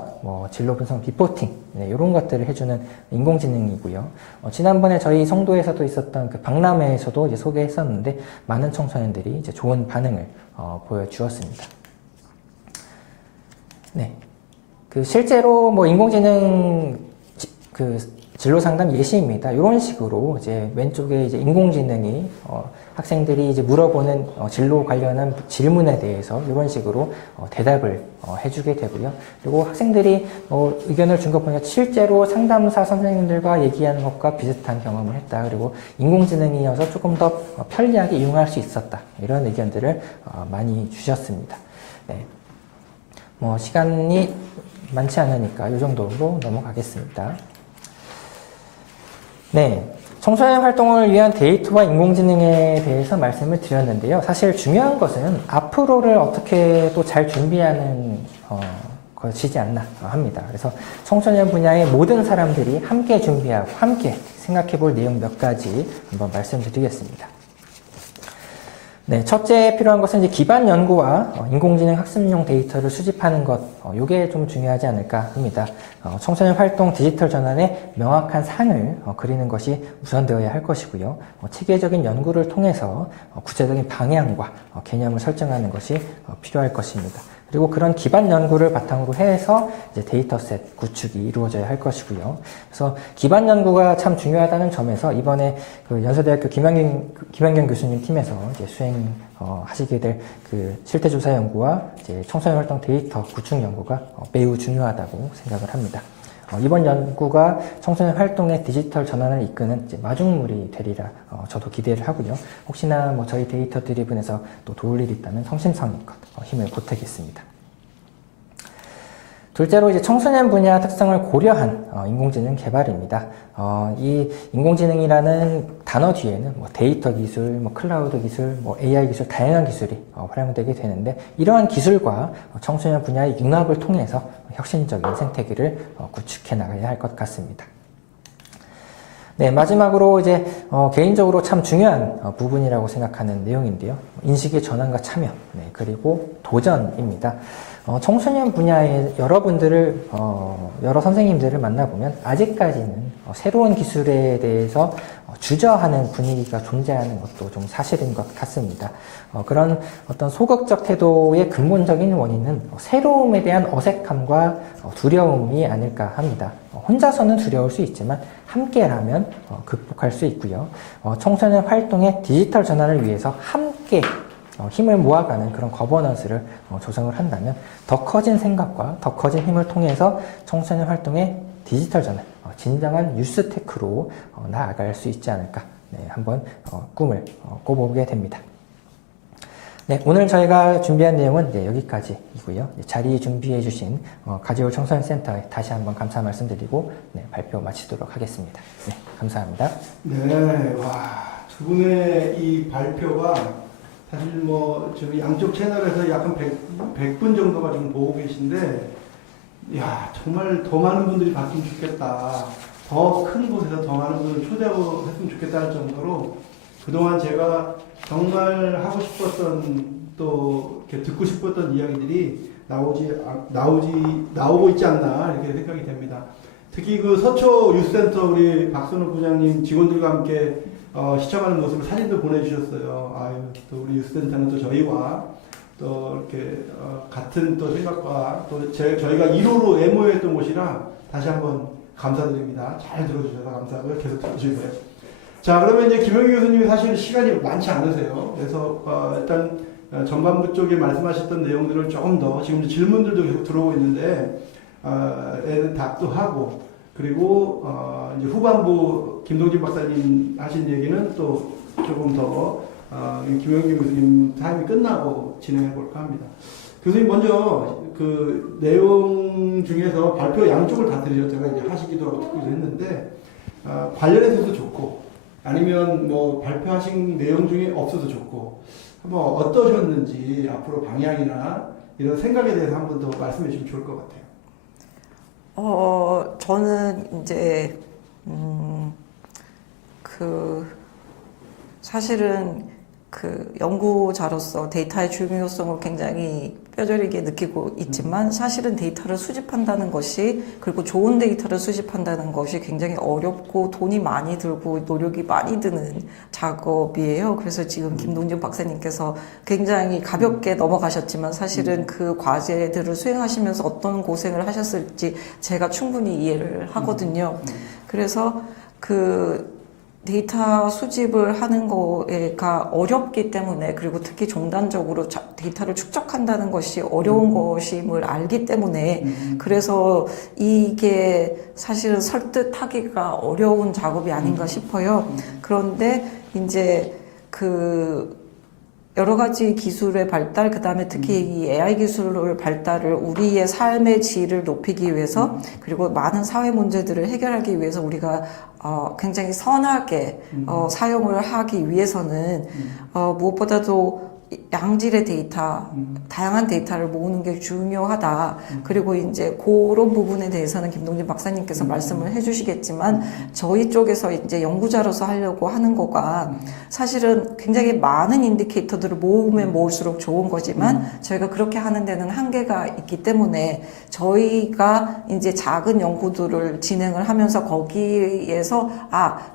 진로 분석 리포팅, 네, 이런 것들을 해주는 인공지능이고요. 지난번에 저희 성도에서도 있었던 그 박람회에서도 이제 소개했었는데 많은 청소년들이 이제 좋은 반응을 보여주었습니다. 네, 그 실제로 뭐 인공지능 진로 상담 예시입니다. 이런 식으로 이제 왼쪽에 이제 인공지능이 학생들이 이제 물어보는 진로 관련한 질문에 대해서 이런 식으로 대답을 해주게 되고요. 그리고 학생들이 의견을 준 것 보니까 실제로 상담사 선생님들과 얘기하는 것과 비슷한 경험을 했다. 그리고 인공지능이어서 조금 더 편리하게 이용할 수 있었다. 이런 의견들을 많이 주셨습니다. 네. 뭐 시간이 많지 않으니까 이 정도로 넘어가겠습니다. 네, 청소년 활동을 위한 데이터와 인공지능에 대해서 말씀을 드렸는데요. 사실 중요한 것은 앞으로를 어떻게 또 잘 준비하는 것이지 않나 합니다. 그래서 청소년 분야의 모든 사람들이 함께 준비하고 함께 생각해 볼 내용 몇 가지 한번 말씀드리겠습니다. 네, 첫째 필요한 것은 이제 기반 연구와 인공지능 학습용 데이터를 수집하는 것, 이게 좀 중요하지 않을까 합니다. 청소년 활동 디지털 전환에 명확한 상을 그리는 것이 우선되어야 할 것이고요. 체계적인 연구를 통해서 구체적인 방향과 개념을 설정하는 것이 필요할 것입니다. 그리고 그런 기반 연구를 바탕으로 해서 이제 데이터셋 구축이 이루어져야 할 것이고요. 그래서 기반 연구가 참 중요하다는 점에서 이번에 그 연세대학교 김한경 교수님 팀에서 이제 수행하시게 될 그 실태조사 연구와 이제 청소년 활동 데이터 구축 연구가 매우 중요하다고 생각을 합니다. 이번 연구가 청소년 활동의 디지털 전환을 이끄는 이제 마중물이 되리라 저도 기대를 하고요. 혹시나 뭐 저희 데이터 드리븐에서 또 도울 일이 있다면 성심성의껏 힘을 보태겠습니다. 둘째로 이제 청소년 분야 특성을 고려한 인공지능 개발입니다. 이 인공지능이라는 단어 뒤에는 뭐 데이터 기술, 뭐 클라우드 기술, 뭐 AI 기술, 다양한 기술이 활용되게 되는데 이러한 기술과 청소년 분야의 융합을 통해서 혁신적인 생태계를 구축해 나가야 할 것 같습니다. 네, 마지막으로 이제 개인적으로 참 중요한 부분이라고 생각하는 내용인데요. 인식의 전환과 참여, 네, 그리고 도전입니다. 청소년 분야의 여러분들을 여러 선생님들을 만나보면 아직까지는 새로운 기술에 대해서 주저하는 분위기가 존재하는 것도 좀 사실인 것 같습니다. 그런 어떤 소극적 태도의 근본적인 원인은 새로움에 대한 어색함과 두려움이 아닐까 합니다. 혼자서는 두려울 수 있지만 함께라면 극복할 수 있고요. 청소년 활동의 디지털 전환을 위해서 함께 힘을 모아가는 그런 거버넌스를 조성을 한다면 더 커진 생각과 더 커진 힘을 통해서 청소년 활동의 디지털 전환, 진정한 뉴스테크로 나아갈 수 있지 않을까, 네, 한번 꿈을 꿔보게 됩니다. 네, 오늘 저희가 준비한 내용은 네, 여기까지이고요. 자리 준비해 주신 가지올 청소년 센터에 다시 한번 감사 말씀드리고 네, 발표 마치도록 하겠습니다. 네, 감사합니다. 네, 와, 두 분의 이 발표가 사실 뭐 저희 양쪽 채널에서 약 한 100분 정도가 지금 보고 계신데, 야, 정말 더 많은 분들이 봤으면 좋겠다. 더 큰 곳에서 더 많은 분을 초대하고 했으면 좋겠다 할 정도로 그동안 제가 정말 하고 싶었던 또 이렇게 듣고 싶었던 이야기들이 나오고 있지 않나 이렇게 생각이 됩니다. 특히 그 서초 유스센터 우리 박선우 부장님 직원들과 함께 시청하는 모습을 사진도 보내주셨어요. 아유, 또 우리 유스센터는 또 저희와 또 이렇게 같은 또 생각과 또 저희가 1호로 애모했던 곳이라 다시 한번 감사드립니다. 잘 들어주셔서 감사하고요. 계속 들어주세요. 자, 그러면 이제 김영희 교수님이 사실 시간이 많지 않으세요. 그래서 일단 전반부 쪽에 말씀하셨던 내용들을 조금 더 지금 질문들도 계속 들어오고 있는데 답도 하고 그리고 이제 후반부 김동진 박사님 하신 얘기는 또 조금 더 김영희 교수님 타임이 끝나고 진행해 볼까 합니다. 교수님 먼저 그 내용 중에서 발표 양쪽을 다 드리죠. 제가 이제 하시기도 하고 듣기도 했는데 관련해서도 좋고 아니면 뭐 발표하신 내용 중에 없어도 좋고 한번 어떠셨는지 앞으로 방향이나 이런 생각에 대해서 한번 더 말씀해 주시면 좋을 것 같아요. 저는 이제 사실은 그 연구자로서 데이터의 중요성을 굉장히 뼈저리게 느끼고 있지만 사실은 데이터를 수집한다는 것이 그리고 좋은 데이터를 수집한다는 것이 굉장히 어렵고 돈이 많이 들고 노력이 많이 드는 작업이에요. 그래서 지금 김동진 박사님께서 굉장히 가볍게 넘어가셨지만 사실은 그 과제들을 수행하시면서 어떤 고생을 하셨을지 제가 충분히 이해를 하거든요. 그래서 그 데이터 수집을 하는 거가 어렵기 때문에 그리고 특히 종단적으로 데이터를 축적한다는 것이 어려운 것임을 알기 때문에 그래서 이게 사실은 설득하기가 어려운 작업이 아닌가 싶어요. 그런데 이제 그 여러 가지 기술의 발달, 그 다음에 특히 이 AI 기술의 발달을 우리의 삶의 질을 높이기 위해서 그리고 많은 사회 문제들을 해결하기 위해서 우리가 굉장히 선하게 사용을 하기 위해서는 무엇보다도 양질의 데이터, 다양한 데이터를 모으는 게 중요하다. 그리고 이제 그런 부분에 대해서는 김동진 박사님께서 말씀을 해주시겠지만 저희 쪽에서 이제 연구자로서 하려고 하는 거가 사실은 굉장히 많은 인디케이터들을 모으면 모을수록 좋은 거지만 저희가 그렇게 하는 데는 한계가 있기 때문에 저희가 이제 작은 연구들을 진행을 하면서 거기에서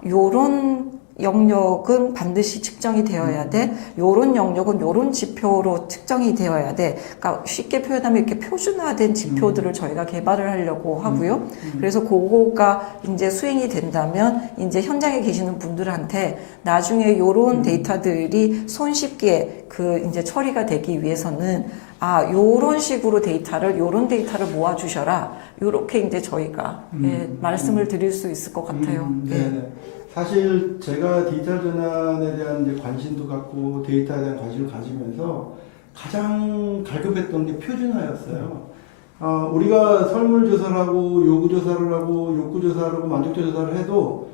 요런 영역은 반드시 측정이 되어야 돼. 요런 영역은 요런 지표로 측정이 되어야 돼. 그러니까 쉽게 표현하면 이렇게 표준화된 지표들을 저희가 개발을 하려고 하고요. 그래서 그거가 이제 수행이 된다면 이제 현장에 계시는 분들한테 나중에 요런 데이터들이 손쉽게 그 이제 처리가 되기 위해서는 요런 식으로 요런 데이터를 모아주셔라. 요렇게 이제 저희가 말씀을 드릴 수 있을 것 같아요. 네. 사실 제가 디지털 전환에 대한 이제 관심도 갖고 데이터에 대한 관심을 가지면서 가장 갈급했던 게 표준화였어요. 우리가 설문조사를 하고 요구조사를 하고 욕구조사를 하고 만족도조사를 해도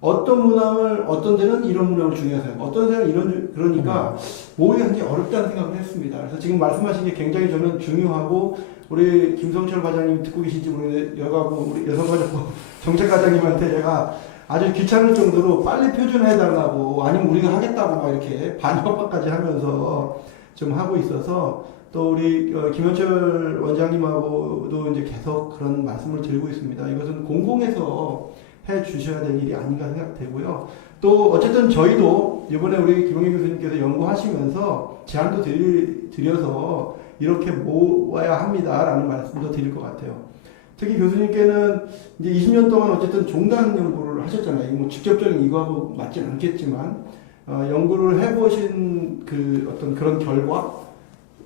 어떤 문항을 어떤 데는 이런 문항을 중요하게 생각하고 어떤 데는 이런 그러니까 모의가 굉장히 어렵다는 생각을 했습니다. 그래서 지금 말씀하신 게 굉장히 저는 중요하고 우리 김성철 과장님 듣고 계실지 모르겠는데 여가부 우리 여성가족부 정책과장님한테 제가 아주 귀찮을 정도로 빨리 표준화해달라고 아니면 우리가 하겠다고 막 이렇게 반협박까지 하면서 좀 하고 있어서 또 우리 김현철 원장님하고도 이제 계속 그런 말씀을 드리고 있습니다. 이것은 공공에서 해 주셔야 될 일이 아닌가 생각되고요. 또 어쨌든 저희도 이번에 우리 김홍희 교수님께서 연구하시면서 제안도 드려서 이렇게 모아야 합니다라는 말씀도 드릴 것 같아요. 특히 교수님께는 이제 20년 동안 어쨌든 종단 연구를 하셨잖아요. 뭐 직접적인 이거하고 맞지는 않겠지만 연구를 해보신 그 어떤 그런 결과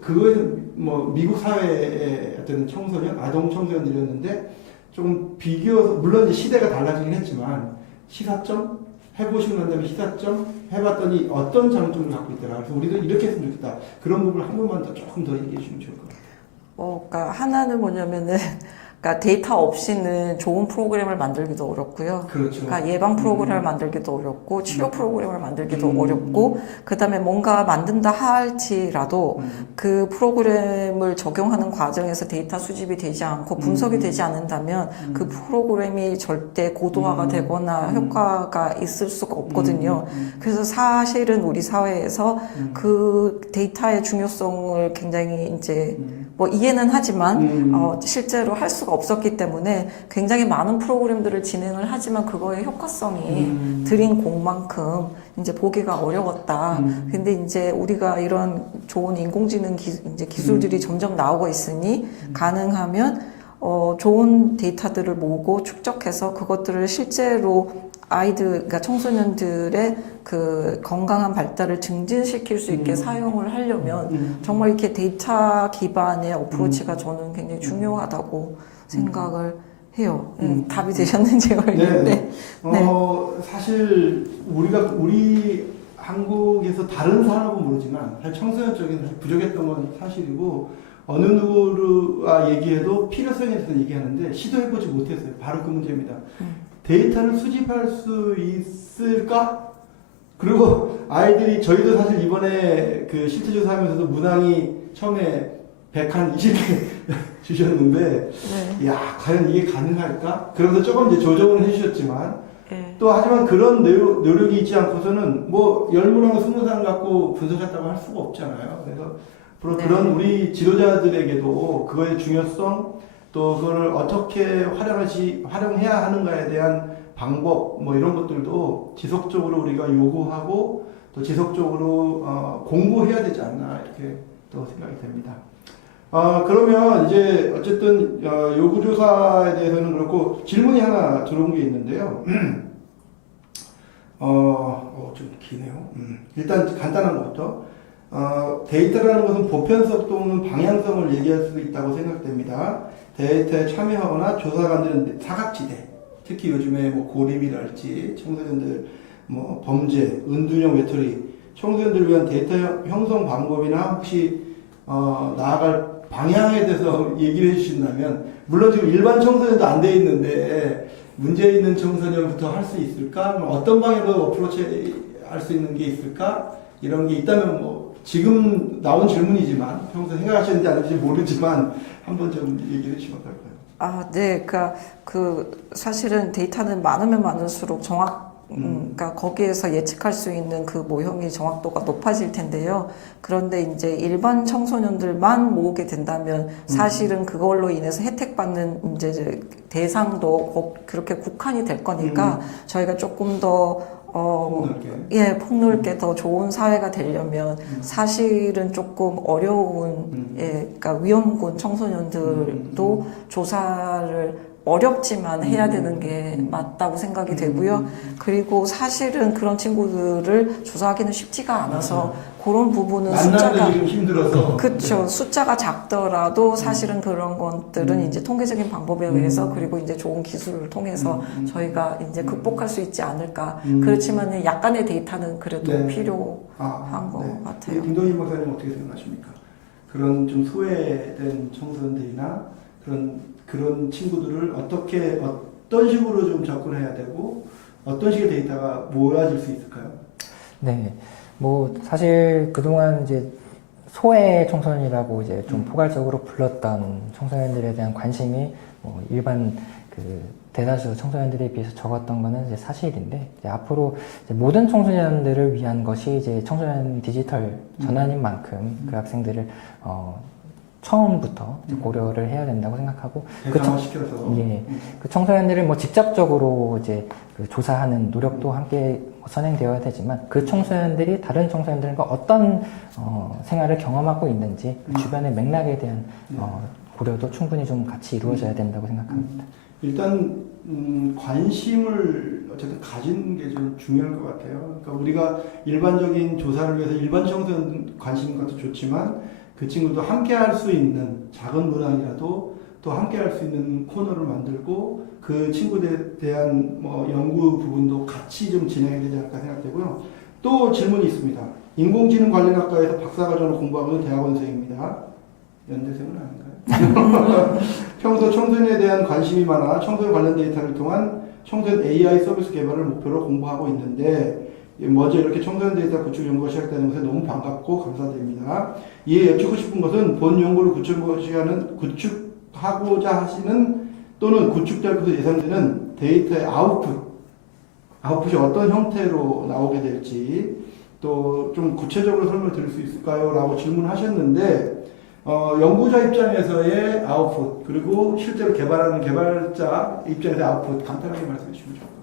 그거는 뭐 미국 사회의 어떤 청소년, 아동 청소년들이었는데 좀 비교해서 물론 이제 시대가 달라지긴 했지만 시사점 해보시고 난 다음에 시사점 해봤더니 어떤 장점을 갖고 있더라. 그래서 우리도 이렇게 했으면 좋겠다. 그런 부분을 한 번만 더 조금 더 얘기해 주시면 좋을 것 같아요. 그러니까 하나는 뭐냐면은 그러니까 데이터 없이는 좋은 프로그램을 만들기도 어렵고요. 그렇죠. 그러니까 예방 프로그램을 만들기도 어렵고 치료 프로그램을 만들기도 어렵고 그다음에 뭔가 만든다 할지라도 그 프로그램을 적용하는 과정에서 데이터 수집이 되지 않고 분석이 되지 않는다면 그 프로그램이 절대 고도화가 되거나 효과가 있을 수가 없거든요. 그래서 사실은 우리 사회에서 그 데이터의 중요성을 굉장히 이제 뭐 이해는 하지만 실제로 할 수가 없었기 때문에 굉장히 많은 프로그램들을 진행을 하지만 그거의 효과성이 들인 공만큼 이제 보기가 어려웠다. 근데 이제 우리가 이런 좋은 인공지능 이제 기술들이 점점 나오고 있으니 가능하면 좋은 데이터들을 모으고 축적해서 그것들을 실제로 그러니까 청소년들의 그 건강한 발달을 증진시킬 수 있게 사용을 하려면 정말 이렇게 데이터 기반의 어프로치가 저는 굉장히 중요하다고 생각을 해요. 답이 되셨는지 모르겠는데. 사실 우리 한국에서 다른 산업은 모르지만 사실 청소년 쪽에는 부족했던 건 사실이고 어느 누구와 얘기해도 필요성에 대해서 얘기하는데 시도해보지 못했어요. 바로 그 문제입니다. 데이터를 수집할 수 있을까? 그리고 아이들이 저희도 사실 이번에 그 실태 조사하면서도 문항이 처음에 120개 주셨는데 야 과연 이게 가능할까? 그러면서 조금 이제 조정을 해주셨지만 또 하지만 그런 노력이 있지 않고서는 뭐 10문항 20문항 갖고 분석했다고 할 수가 없잖아요. 그래서 그런 우리 지도자들에게도 그거의 중요성 또 그거를 어떻게 활용해야 하는가에 대한 방법 뭐 이런 것들도 지속적으로 우리가 요구하고 또 지속적으로 공부해야 되지 않나 이렇게 또 생각이 됩니다. 그러면 이제 어쨌든 요구조사에 대해서는 그렇고 질문이 하나 들어온 게 있는데요. 좀 기네요. 일단 간단한 것부터 데이터라는 것은 보편성 또는 방향성을 얘기할 수 있다고 생각됩니다. 데이터에 참여하거나 조사가 안 되는 사각지대, 특히 요즘에 뭐 고립이랄지 청소년들 뭐 범죄, 은둔형 외톨이, 청소년들을 위한 데이터 형성 방법이나 혹시 나아갈 방향에 대해서 얘기를 해주신다면 물론 지금 일반 청소년도 안 돼 있는데 문제 있는 청소년부터 할 수 있을까? 어떤 방향으로 어프로치 할 수 있는 게 있을까? 이런 게 있다면 뭐 지금 나온 질문이지만 평소 생각하셨는지 아닌지 모르지만 한번 좀 얘기를 해주시면 어떨까요? 네, 그러니까 사실은 데이터는 많으면 많을수록 그러니까 거기에서 예측할 수 있는 그 모형의 정확도가 높아질 텐데요. 그런데 이제 일반 청소년들만 모으게 된다면 사실은 그걸로 인해서 혜택받는 이제 대상도 그렇게 국한이 될 거니까 저희가 조금 더 폭넓게 더 좋은 사회가 되려면 사실은 조금 어려운 그러니까 위험군 청소년들도 조사를 어렵지만 해야 되는 게 맞다고 생각이 되고요. 그리고 사실은 그런 친구들을 조사하기는 쉽지가 않아서 그런 부분은 숫자가 만나는 좀 힘들어서. 그렇죠. 숫자가 작더라도 사실은 그런 것들은 이제 통계적인 방법에 의해서 그리고 이제 좋은 기술을 통해서 저희가 이제 극복할 수 있지 않을까. 그렇지만 약간의 데이터는 그래도 네. 필요한 것 같아요. 김동희 박사님 어떻게 생각하십니까? 그런 좀 소외된 청소년들이나 그런 친구들을 어떤 식으로 좀 접근해야 되고 어떤 식의 데이터가 모아질 수 있을까요? 네, 뭐 사실 그동안 이제 소외 청소년이라고 이제 좀 포괄적으로 불렀던 청소년들에 대한 관심이 뭐 일반 그 대다수 청소년들에 비해서 적었던 거는 이제 사실인데 이제 앞으로 이제 모든 청소년들을 위한 것이 이제 청소년 디지털 전환인 만큼 그 학생들을 처음부터 이제 고려를 해야 된다고 생각하고 대상화시켜서 그 청소년들을 뭐 직접적으로 이제 그 조사하는 노력도 함께 선행되어야 되지만 그 청소년들이 다른 청소년들과 어떤 생활을 경험하고 있는지 그 주변의 맥락에 대한 고려도 충분히 좀 같이 이루어져야 된다고 생각합니다. 일단 관심을 어쨌든 가지는 게 좀 중요할 것 같아요. 그러니까 우리가 일반적인 조사를 위해서 일반 청소년 관심 것도 좋지만 그 친구도 함께 할 수 있는 작은 문항이라도 또 함께 할 수 있는 코너를 만들고 그 친구들에 대한 뭐 연구 부분도 같이 좀 진행해야 되지 않을까 생각되고요. 또 질문이 있습니다. 인공지능 관련 학과에서 박사과정을 공부하고 있는 대학원생입니다. 연대생은 아닌가요? 평소 청소년에 대한 관심이 많아 청소년 관련 데이터를 통한 청소년 AI 서비스 개발을 목표로 공부하고 있는데 먼저 이렇게 청소년 데이터 구축 연구가 시작되는 것에 너무 반갑고 감사드립니다. 이에 여쭙고 싶은 것은 본 연구를 구축하고자 하시는 또는 구축될 것으로 예상되는 데이터의 아웃풋이 어떤 형태로 나오게 될지 또 좀 구체적으로 설명을 드릴 수 있을까요? 라고 질문하셨는데 연구자 입장에서의 아웃풋 그리고 실제로 개발하는 개발자 입장에서의 아웃풋 간단하게 말씀해 주시면 좋을 것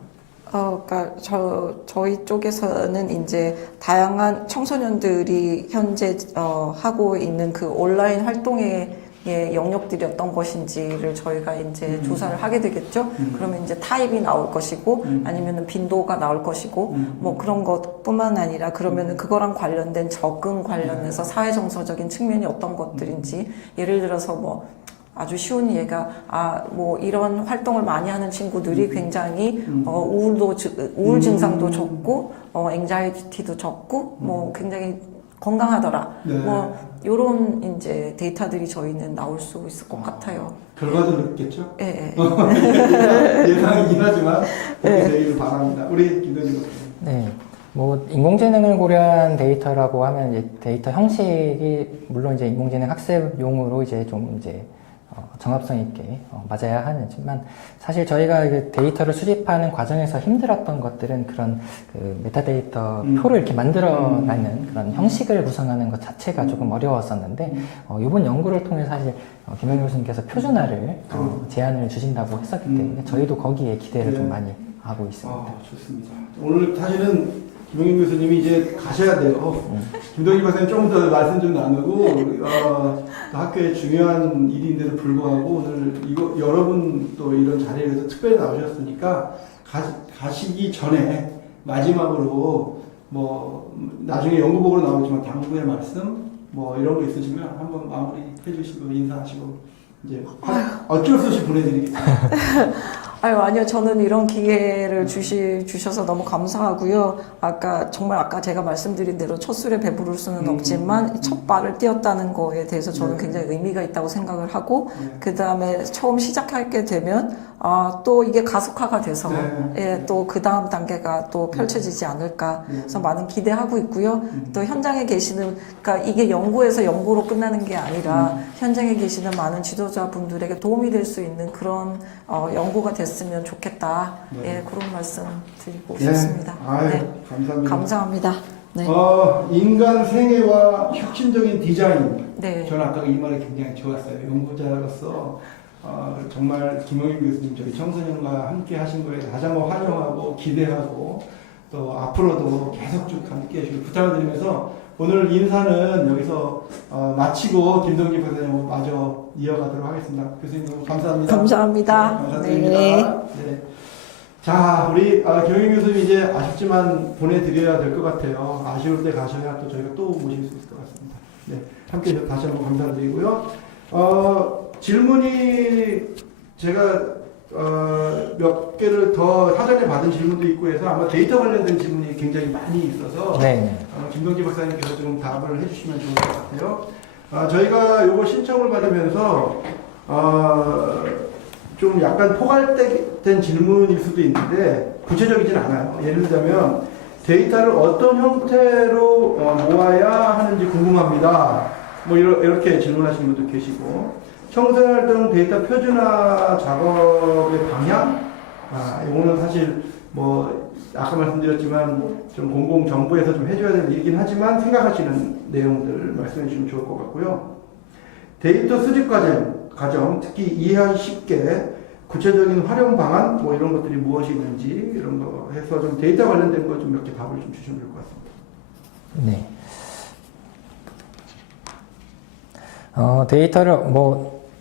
같아요. 그러니까 저희 쪽에서는 이제 다양한 청소년들이 현재 하고 있는 그 온라인 활동의 영역들이 어떤 것인지를 저희가 이제 조사를 하게 되겠죠. 그러면 이제 타입이 나올 것이고 아니면은 빈도가 나올 것이고 뭐 그런 것뿐만 아니라 그러면은 그거랑 관련된 적응 관련해서 사회 정서적인 측면이 어떤 것들인지 예를 들어서 뭐 아주 쉬운 예가 뭐 이런 활동을 많이 하는 친구들이 굉장히 우울 증상도 적고 앵자이티도 적고 뭐 굉장히 건강하더라. 네. 뭐 이런 이제 데이터들이 저희는 나올 수 있을 것 같아요. 결과도 늦겠죠? 예. 예상이긴 하지만 그렇게 되기를 바랍니다. 우리 김도진 박사님. 네. 뭐 인공지능을 고려한 데이터라고 하면 이제 데이터 형식이 물론 이제 인공지능 학습용으로 이제 좀 이제 정합성 있게 맞아야 하지만 사실 저희가 데이터를 수집하는 과정에서 힘들었던 것들은 그런 그 메타데이터 표를 이렇게 만들어가는 그런 형식을 구성하는 것 자체가 조금 어려웠었는데 이번 연구를 통해 사실 김영일 교수님께서 표준화를 제안을 주신다고 했었기 때문에 저희도 거기에 기대를 좀 많이 하고 있습니다. 좋습니다. 오늘 사실은 김영인 교수님이 이제 가셔야 돼요. 김동희 박사님 조금 더 말씀 좀 나누고 학교에 중요한 일인데도 불구하고 오늘 여러분 또 이런 자리에서 특별히 나오셨으니까 가시기 전에 마지막으로 뭐 나중에 연구보고로 나오지만 당부의 말씀 뭐 이런 거 있으시면 한번 마무리 해주시고 인사하시고 이제 어쩔 수 없이 보내드리겠습니다. 아니요. 저는 이런 기회를 주셔서 너무 감사하고요. 아까 제가 말씀드린 대로 첫 술에 배부를 수는 없지만 첫 발을 띄었다는 거에 대해서 저는 굉장히 의미가 있다고 생각을 하고 그 다음에 처음 시작하게 되면 또 이게 가속화가 돼서 또 그 다음 단계가 또 펼쳐지지 않을까 그래서 많은 기대하고 있고요. 또 현장에 계시는 그러니까 이게 연구에서 연구로 끝나는 게 아니라 현장에 계시는 많은 지도자분들에게 도움이 될 수 있는 그런 연구가 됐으면 좋겠다. 그런 말씀 드리고 싶습니다. 감사합니다. 감사합니다. 네. 인간 생애와 혁신적인 디자인. 네. 저는 아까 이 말이 굉장히 좋았어요. 연구자로서 정말 김영일 교수님 저희 청소년과 함께 하신 거에 다시 한번 환영하고 기대하고 또 앞으로도 계속 쭉 함께 해주시고 부탁을 드리면서 오늘 인사는 여기서 마치고 김동기 박사님 마저 이어가도록 하겠습니다. 교수님 너무 감사합니다. 감사합니다. 네, 감사드립니다. 네. 네. 자, 우리 경영 교수님 이제 아쉽지만 보내드려야 될 것 같아요. 아쉬울 때 가셔야 또 저희가 또 모실 수 있을 것 같습니다. 네, 함께 다시 한번 감사드리고요. 질문이 제가 몇 개를 더 사전에 받은 질문도 있고 해서 아마 데이터 관련된 질문이 굉장히 많이 있어서 네. 김동기 박사님께서 좀 답을 해주시면 좋을 것 같아요. 저희가 요거 신청을 받으면서 좀 약간 포괄된 질문일 수도 있는데 구체적이진 않아요. 예를 들자면 데이터를 어떤 형태로 모아야 하는지 궁금합니다. 뭐 이렇게 질문하시는 분도 계시고 청소년활동 데이터 표준화 작업의 방향? 이거는 사실 뭐 아까 말씀드렸지만 좀 공공정보에서 좀 해줘야 될 일이긴 하지만 생각하시는 내용들 말씀해 주시면 좋을 것 같고요. 데이터 수집 과정, 특히 이해하기 쉽게 구체적인 활용 방안 뭐 이런 것들이 무엇이 있는지 이런 거 해서 좀 데이터 관련된 거 좀 몇 개 답을 좀 주시면 좋을 것 같습니다. 네. 데이터를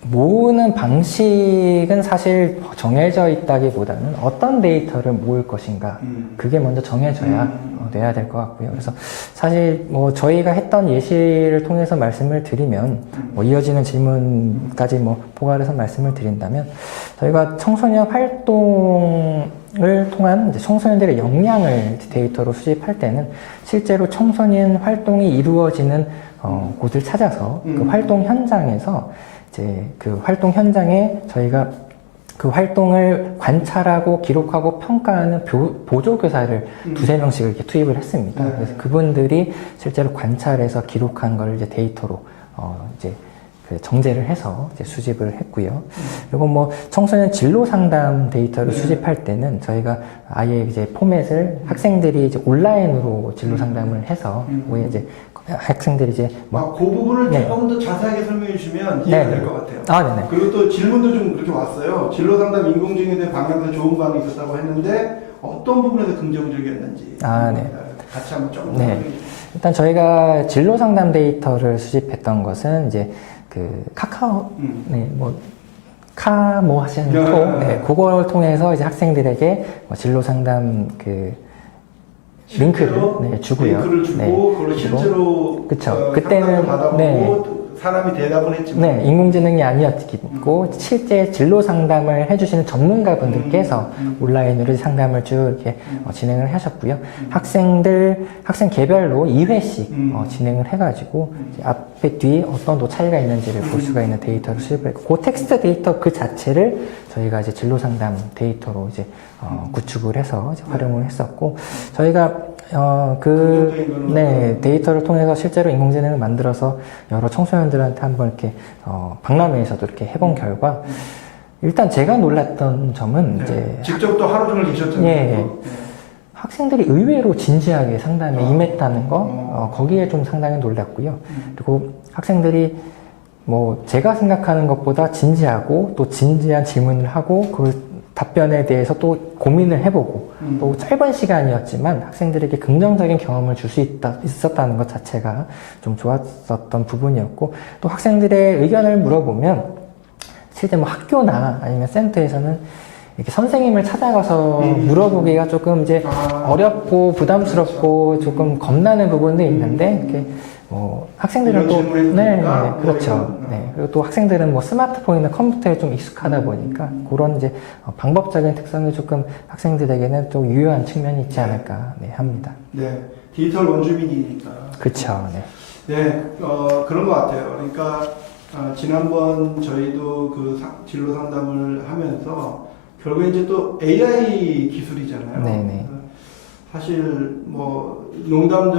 모으는 방식은 사실 정해져 있다기보다는 어떤 데이터를 모을 것인가 그게 먼저 정해져야 돼야 될 것 같고요. 그래서 사실 저희가 했던 예시를 통해서 말씀을 드리면 이어지는 질문까지 포괄해서 말씀을 드린다면 저희가 청소년 활동을 통한 이제 청소년들의 역량을 데이터로 수집할 때는 실제로 청소년 활동이 이루어지는 곳을 찾아서 그 활동 현장에서 이제 그 활동 현장에 저희가 그 활동을 관찰하고 기록하고 평가하는 보조교사를 두세 명씩 이렇게 투입을 했습니다. 그래서 그분들이 실제로 관찰해서 기록한 걸 이제 데이터로 이제 그 정제를 해서 이제 수집을 했고요. 그리고 청소년 진로 상담 데이터를 수집할 때는 저희가 아예 이제 포맷을 학생들이 이제 온라인으로 진로 상담을 해서 이제 학생들이 이제 그 부분을 네. 조금 더 자세하게 설명해 주시면 이해가 될 것 같아요. 네네. 그리고 또 질문도 좀 그렇게 왔어요. 진로 상담 인공지능에 대한 방향에서 좋은 방이 있었다고 했는데 어떤 부분에서 긍정적이었는지 네. 같이 한번 조금 네. 설명해 주시죠. 일단 저희가 진로 상담 데이터를 수집했던 것은 이제 그 카카오 카모 하시는 그걸 통해서 이제 학생들에게 진로 상담 그 링크를 주고요. 링크를 주고 그걸 실제로 그쵸. 그때는 받아보고 사람이 대답을 했지만 인공지능이 아니었고 실제 진로 상담을 해주시는 전문가분들께서 온라인으로 상담을 쭉 이렇게 진행을 하셨고요. 학생 개별로 2회씩 진행을 해가지고 앞에 뒤에 어떤 또 차이가 있는지를 볼 수가 있는 데이터를 수집했고 그 텍스트 데이터 그 자체를 저희가 이제 진로 상담 데이터로 이제 구축을 해서 이제 활용을 했었고 저희가 데이터를 통해서 실제로 인공지능을 만들어서 여러 청소년들한테 한번 이렇게 박람회에서도 이렇게 해본 결과 일단 제가 놀랐던 점은 이제 직접 또 하루 종일 계셨잖아요. 학생들이 의외로 진지하게 상담에 임했다는 거 거기에 좀 상당히 놀랐고요. 그리고 학생들이 제가 생각하는 것보다 진지하고 또 진지한 질문을 하고 그 답변에 대해서 또 고민을 해보고 또 짧은 시간이었지만 학생들에게 긍정적인 경험을 줄 수 있었다는 것 자체가 좀 좋았었던 부분이었고 또 학생들의 의견을 물어보면 실제 학교나 아니면 센터에서는 이렇게 선생님을 찾아가서 물어보기가 조금 이제 어렵고 부담스럽고 조금 겁나는 부분도 있는데 이렇게 학생들은 또 그렇죠. 그리고 또 학생들은 스마트폰이나 컴퓨터에 좀 익숙하다 보니까 그런 이제 방법적인 특성이 조금 학생들에게는 좀 유효한 측면이 있지 않을까 합니다. 네, 디지털 원주민이니까. 그렇죠. 그런 것 같아요. 그러니까 지난번 저희도 그 진로 상담을 하면서 결국에 이제 또 AI 기술이잖아요. 네네. 사실 농담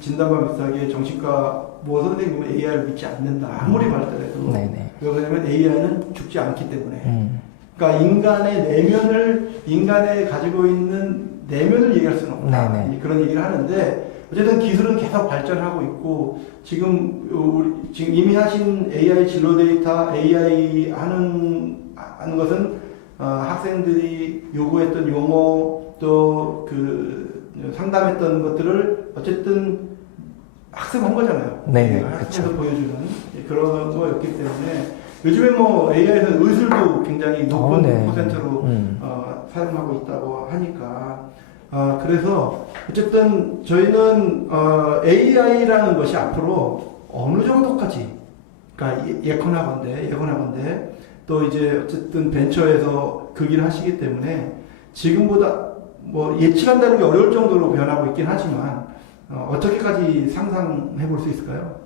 진담과 비슷하게 정신과 선생님은 AI를 믿지 않는다. 아무리 발달해도. 왜냐면 AI는 죽지 않기 때문에. 그러니까 인간의 가지고 있는 내면을 얘기할 수는 없다. 그런 얘기를 하는데 어쨌든 기술은 계속 발전하고 있고 지금 이미 하신 AI 진로 데이터, AI 하는 것은 학생들이 요구했던 용어 또 그 상담했던 것들을 어쨌든 학습한 거잖아요. 네, 학습에서 그쵸. 보여주는 그런 거였기 때문에 요즘에 뭐 AI에서는 의술도 굉장히 높은 네. 퍼센트로 사용하고 있다고 하니까 그래서 어쨌든 저희는 AI라는 것이 앞으로 어느 정도까지 그러니까 예컨하건대 또 이제 어쨌든 벤처에서 그 일을 하시기 때문에 지금보다 뭐 예측한다는 게 어려울 정도로 변하고 있긴 하지만 어떻게까지 상상해 볼 수 있을까요?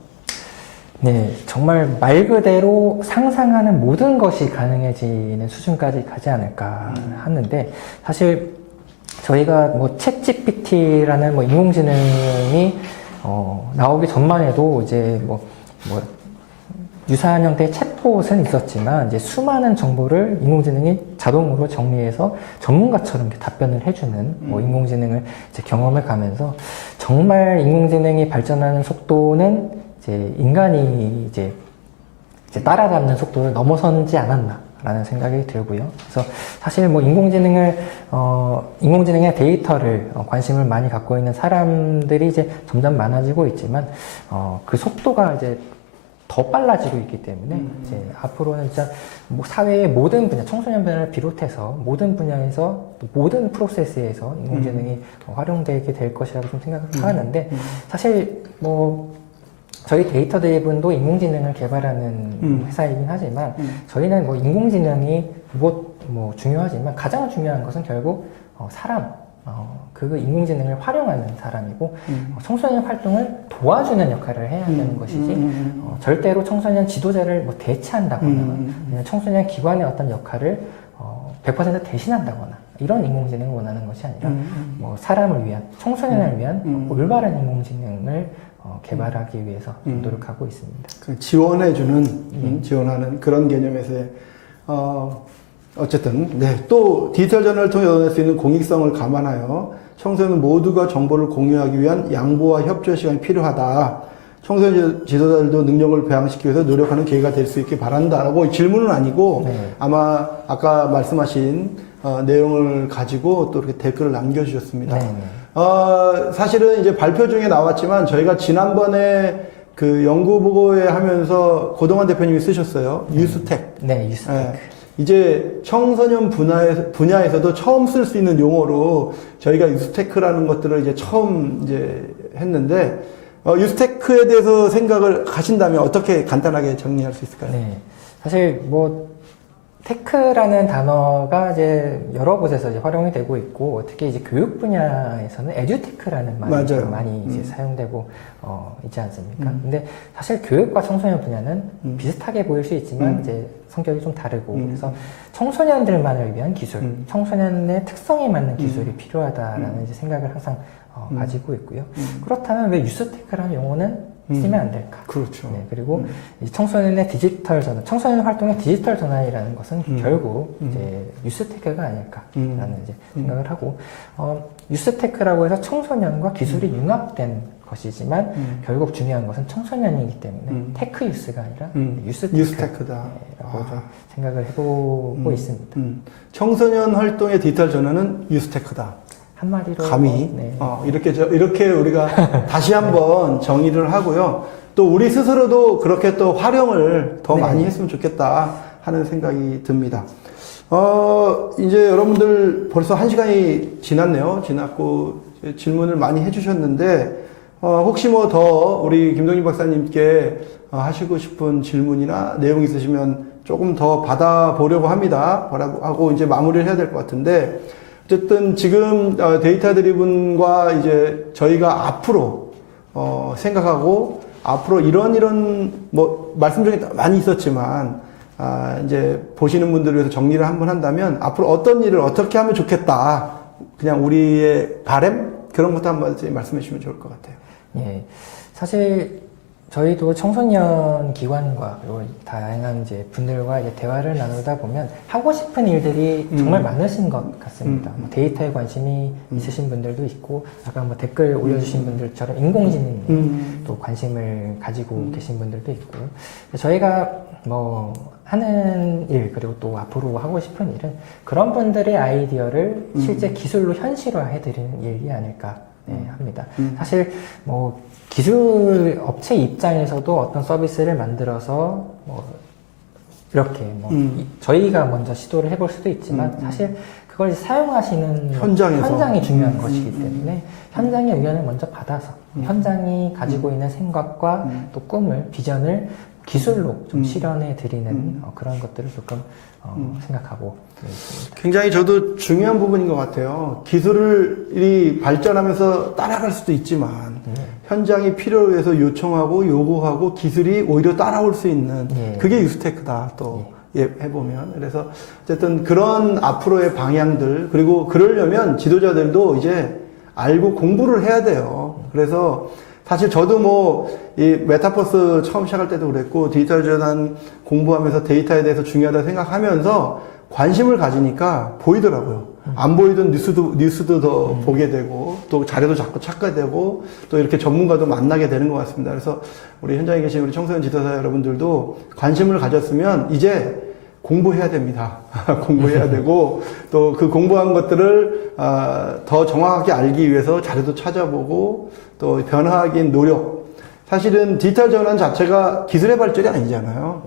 네, 정말 말 그대로 상상하는 모든 것이 가능해지는 수준까지 가지 않을까 하는데 사실 저희가 뭐 챗GPT라는 뭐 인공지능이 나오기 전만 해도 이제 뭐 유사한 형태의 챗봇은 있었지만 이제 수많은 정보를 인공지능이 자동으로 정리해서 전문가처럼 이렇게 답변을 해주는 뭐 인공지능을 이제 경험해 가면서 정말 인공지능이 발전하는 속도는 이제 인간이 이제 따라잡는 속도를 넘어서지 않았나라는 생각이 들고요. 그래서 사실 뭐 인공지능의 데이터를 관심을 많이 갖고 있는 사람들이 이제 점점 많아지고 있지만 그 속도가 이제 더 빨라지고 있기 때문에 이제 앞으로는 진짜 뭐 사회의 모든 분야, 청소년 분야를 비롯해서 모든 분야에서 또 모든 프로세스에서 인공지능이 활용되게 될 것이라고 좀 생각을 하는데 사실 뭐 저희 데이터 드리븐도 인공지능을 개발하는 회사이긴 하지만 저희는 뭐 인공지능이 뭐 중요하지만 가장 중요한 것은 결국 사람 그 인공지능을 활용하는 사람이고 청소년 활동을 도와주는 역할을 해야 되는 것이지 절대로 청소년 지도자를 뭐 대체한다거나 아니면 청소년 기관의 어떤 역할을 100% 대신한다거나 이런 인공지능을 원하는 것이 아니라 뭐 사람을 위한 청소년을 위한 올바른 인공지능을 개발하기 위해서 노력하고 있습니다. 지원하는 그런 개념에서의 어쨌든 또 디지털 전환을 통해 얻어낼 수 있는 공익성을 감안하여 청소년 모두가 정보를 공유하기 위한 양보와 협조의 시간이 필요하다. 청소년 지도자들도 능력을 배양시키기 위해서 노력하는 계기가 될 수 있길 바란다라고 질문은 아니고 아마 아까 말씀하신 내용을 가지고 또 이렇게 댓글을 남겨주셨습니다. 사실은 이제 발표 중에 나왔지만 저희가 지난번에 그 연구 보고회 하면서 고동환 대표님이 쓰셨어요. 유스텍. 네, 유스텍. 이제 청소년 분야에서도 처음 쓸 수 있는 용어로 저희가 유스테크라는 것들을 이제 처음 이제 했는데 유스테크에 대해서 생각을 하신다면 어떻게 간단하게 정리할 수 있을까요? 네, 사실 뭐 테크라는 단어가 이제 여러 곳에서 이제 활용이 되고 있고 특히 이제 교육 분야에서는 에듀테크라는 말이 좀 많이 이제 사용되고 있지 않습니까? 근데 사실 교육과 청소년 분야는 비슷하게 보일 수 있지만 이제 성격이 좀 다르고 그래서 청소년들만을 위한 기술, 청소년의 특성에 맞는 기술이 필요하다라는 이제 생각을 항상 가지고 있고요. 그렇다면 왜 유스테크라는 용어는 쓰면 안 될까? 그렇죠. 네, 그리고 이 청소년의 디지털 전환, 청소년 활동의 디지털 전환이라는 것은 결국 이제 유스테크가 아닐까라는 이제 생각을 하고 유스테크라고 해서 청소년과 기술이 융합된 것이지만 결국 중요한 것은 청소년이기 때문에 테크 유스가 아니라 유스테크다라고 좀 생각을 해보고 있습니다. 청소년 활동의 디지털 전환은 유스테크다. 한마디로 감히 네. 이렇게 우리가 다시 한번 정의를 하고요. 또 우리 스스로도 그렇게 또 활용을 더 많이 했으면 좋겠다 하는 생각이 듭니다. 이제 여러분들 벌써 1시간이 지났고 질문을 많이 해주셨는데 혹시 뭐 더 우리 김동진 박사님께 하시고 싶은 질문이나 내용 있으시면 조금 더 받아보려고 합니다. 하고 이제 마무리를 해야 될 것 같은데 어쨌든 지금 데이터 드리븐과 이제 저희가 앞으로 생각하고 앞으로 이런 뭐 말씀 중에 많이 있었지만 이제 보시는 분들을 위해서 정리를 한번 한다면 앞으로 어떤 일을 어떻게 하면 좋겠다 그냥 우리의 바람 그런 것도 한번 말씀해 주시면 좋을 것 같아요. 예, 사실 저희도 청소년 기관과 그리고 다양한 이제 분들과 이제 대화를 나누다 보면 하고 싶은 일들이 정말 많으신 것 같습니다. 뭐 데이터에 관심이 있으신 분들도 있고 아까 뭐 댓글 올려주신 분들처럼 인공지능에 또 관심을 가지고 계신 분들도 있고 저희가 뭐 하는 일 그리고 또 앞으로 하고 싶은 일은 그런 분들의 아이디어를 실제 기술로 현실화해 드리는 일이 아닐까 합니다. 사실 뭐 기술 업체 입장에서도 어떤 서비스를 만들어서 뭐 이렇게 뭐 저희가 먼저 시도를 해볼 수도 있지만 사실 그걸 사용하시는 현장이 중요한 것이기 때문에 현장의 의견을 먼저 받아서 현장이 가지고 있는 생각과 또 꿈을 비전을 기술로 좀 실현해 드리는 그런 것들을 조금 생각하고 있습니다. 굉장히 저도 중요한 부분인 것 같아요. 기술이 발전하면서 따라갈 수도 있지만 현장이 필요로 해서 요청하고 요구하고 기술이 오히려 따라올 수 있는 그게 유스테크다 또 해보면. 그래서 어쨌든 그런 앞으로의 방향들, 그리고 그러려면 지도자들도 이제 알고 공부를 해야 돼요. 그래서 사실 저도 뭐 이 메타버스 처음 시작할 때도 그랬고 디지털 전환 공부하면서 데이터에 대해서 중요하다 생각하면서 관심을 가지니까 보이더라고요. 안 보이던 뉴스도 더 보게 되고 또 자료도 자꾸 찾게 되고 또 이렇게 전문가도 만나게 되는 것 같습니다. 그래서 우리 현장에 계신 우리 청소년 지도자 여러분들도 관심을 가졌으면 이제 공부해야 됩니다. 공부해야 되고 또 그 공부한 것들을 더 정확하게 알기 위해서 자료도 찾아보고 또 변화하기 노력. 사실은 디지털 전환 자체가 기술의 발전이 아니잖아요.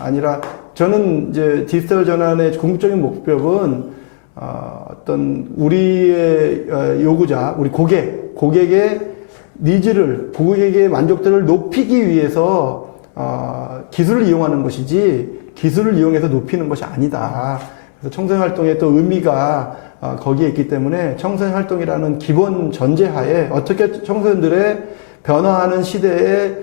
아니라 저는 이제 디지털 전환의 궁극적인 목표는 어떤 우리의 요구자, 우리 고객의 니즈를, 고객의 만족도를 높이기 위해서 기술을 이용하는 것이지 기술을 이용해서 높이는 것이 아니다. 그래서 청소년 활동의 또 의미가 거기에 있기 때문에 청소년 활동이라는 기본 전제하에 어떻게 청소년들의 변화하는 시대의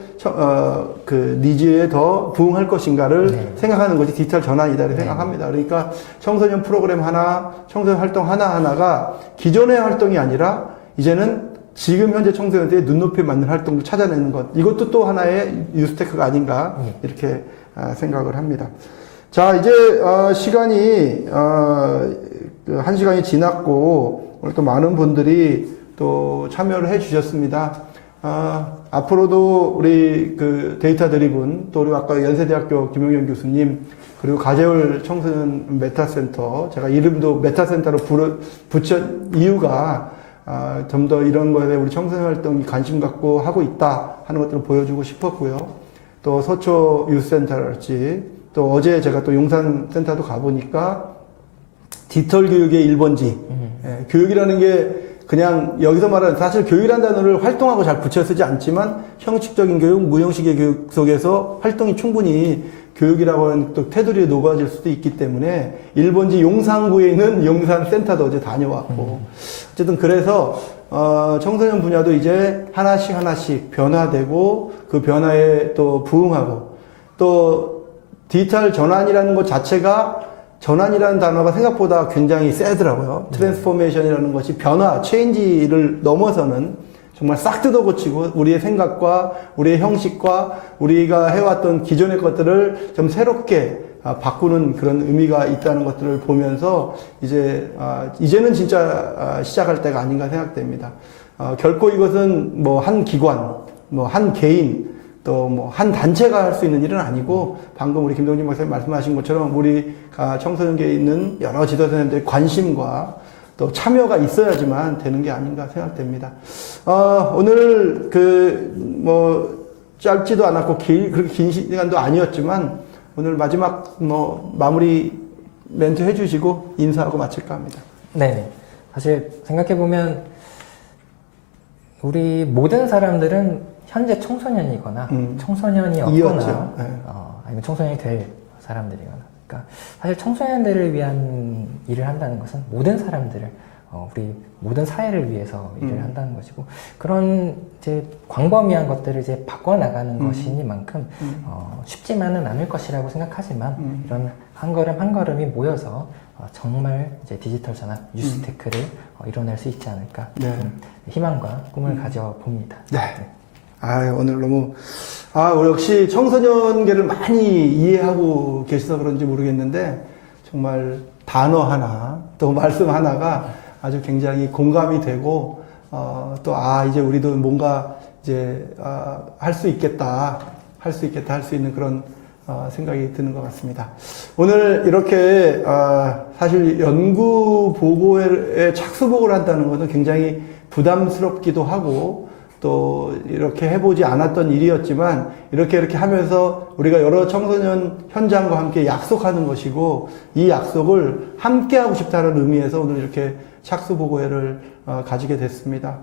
그 니즈에 더 부응할 것인가를 생각하는 것이 디지털 전환이다 생각합니다. 그러니까 청소년 프로그램 하나, 청소년 활동 하나하나가 기존의 활동이 아니라 이제는 지금 현재 청소년들의 눈높이에 맞는 활동을 찾아내는 것. 이것도 또 하나의 유스테크가 아닌가 이렇게 생각을 합니다. 자, 이제 시간이 1시간이 지났고 오늘 또 많은 분들이 또 참여를 해 주셨습니다. 앞으로도 우리 그 데이터 드리븐 또 우리 아까 연세대학교 김용현 교수님 그리고 가재울 청소년 메타센터 제가 이름도 메타센터로 붙인 이유가 좀 더 이런 거에 우리 청소년 활동이 관심 갖고 하고 있다 하는 것들을 보여주고 싶었고요. 또 서초 유스센터랄지 또 어제 제가 또 용산센터도 가보니까 디지털 교육의 1번지 교육이라는 게 그냥 여기서 말하는 사실 교육이라는 단어를 활동하고 잘 붙여 쓰지 않지만 형식적인 교육, 무형식의 교육 속에서 활동이 충분히 교육이라고 하는 또 테두리에 녹아질 수도 있기 때문에 1번지 용산구에 있는 용산센터도 어제 다녀왔고 어쨌든 그래서 청소년 분야도 이제 하나씩 변화되고 그 변화에 또 부응하고 또 디지털 전환이라는 것 자체가 전환이라는 단어가 생각보다 굉장히 세더라고요. 트랜스포메이션이라는 것이 변화, 체인지를 넘어서는 정말 싹 뜯어 고치고 우리의 생각과 우리의 형식과 우리가 해왔던 기존의 것들을 좀 새롭게 바꾸는 그런 의미가 있다는 것들을 보면서 이제는 진짜 시작할 때가 아닌가 생각됩니다. 결코 이것은 뭐 한 기관, 뭐 한 개인, 또 뭐 한 단체가 할 수 있는 일은 아니고 방금 우리 김동진 박사님 말씀하신 것처럼 우리 청소년계에 있는 여러 지도자님들의 관심과 또 참여가 있어야지만 되는 게 아닌가 생각됩니다. 오늘 뭐 짧지도 않았고 그렇게 긴 시간도 아니었지만 오늘 마지막 마무리 멘트 해주시고 인사하고 마칠까 합니다. 네, 사실 생각해 보면 우리 모든 사람들은 현재 청소년이거나 청소년이 없거나 아니면 청소년이 될 사람들이거나 그러니까 사실 청소년들을 위한 일을 한다는 것은 모든 사람들을 우리 모든 사회를 위해서 일을 한다는 것이고 그런 이제 광범위한 것들을 이제 바꿔나가는 것이니만큼 쉽지만은 않을 것이라고 생각하지만 이런 한 걸음 한 걸음이 모여서 정말 이제 디지털 전환 유스테크를 이뤄낼 수 있지 않을까 희망과 꿈을 가져 봅니다. 네. 오늘 너무, 역시 청소년계를 많이 이해하고 계셔서 그런지 모르겠는데, 정말 단어 하나, 또 말씀 하나가 아주 굉장히 공감이 되고, 이제 우리도 뭔가 이제, 할 수 있겠다, 할 수 있는 그런, 생각이 드는 것 같습니다. 오늘 이렇게, 사실 연구 보고에 착수 보고를 한다는 것은 굉장히 부담스럽기도 하고 또 이렇게 해보지 않았던 일이었지만 이렇게 하면서 우리가 여러 청소년 현장과 함께 약속하는 것이고 이 약속을 함께 하고 싶다는 의미에서 오늘 이렇게 착수보고회를 가지게 됐습니다.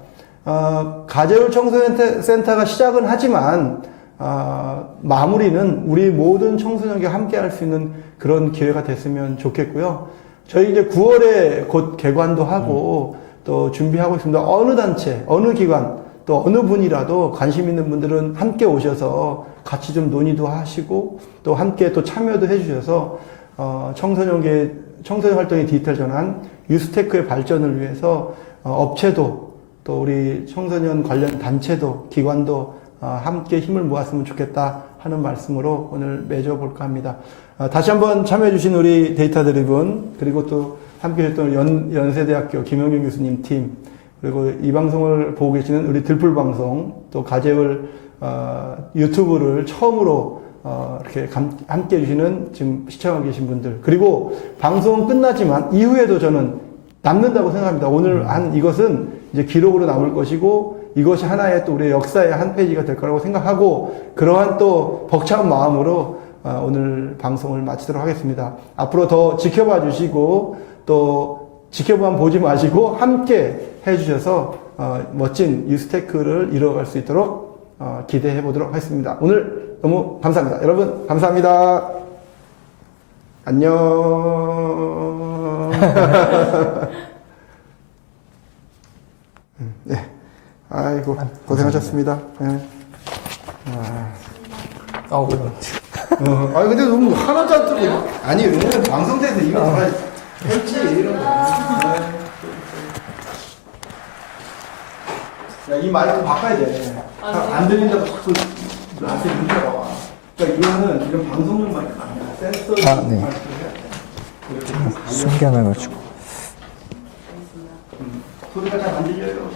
가재울 청소년센터가 시작은 하지만 마무리는 우리 모든 청소년과 함께 할 수 있는 그런 기회가 됐으면 좋겠고요. 저희 이제 9월에 곧 개관도 하고 또 준비하고 있습니다. 어느 단체, 어느 기관, 또 어느 분이라도 관심 있는 분들은 함께 오셔서 같이 좀 논의도 하시고 또 함께 또 참여도 해주셔서 청소년 활동의 디지털 전환, 유스테크의 발전을 위해서 업체도 또 우리 청소년 관련 단체도 기관도 함께 힘을 모았으면 좋겠다 하는 말씀으로 오늘 맺어볼까 합니다. 다시 한번 참여해주신 우리 데이터 드리븐 그리고 또 함께 했던 연세대학교 김영균 교수님 팀 그리고 이 방송을 보고 계시는 우리 들풀방송 또 가재울 유튜브를 처음으로 이렇게 함께 해주시는 지금 시청하고 계신 분들 그리고 방송은 끝나지만 이후에도 저는 남는다고 생각합니다. 오늘 한 이것은 이제 기록으로 남을 것이고 이것이 하나의 또 우리의 역사의 한 페이지가 될 거라고 생각하고 그러한 또 벅찬 마음으로 오늘 방송을 마치도록 하겠습니다. 앞으로 더 지켜봐 주시고 또 지켜만 보지 마시고 함께 해주셔서 멋진 유스테크를 이루어갈 수 있도록 기대해 보도록 하겠습니다. 오늘 너무 감사합니다. 여러분 감사합니다. 안녕. 네. 아이고 고생하셨습니다. 네. 아니 근데 너무 하나도 안 뜨고 아니 오늘 방송돼서 이미 다 했지 이런 거. 야, 이 마이크 바꿔야 돼. 안 들린다고 자꾸 나한테 문자가 와. 그러니까 이거는 이런 방송용 마이크가 아니야. 센서 네. 마이크를 해야 돼. 이렇게 숨겨놔가지고. 소리가 잘 안 들려요.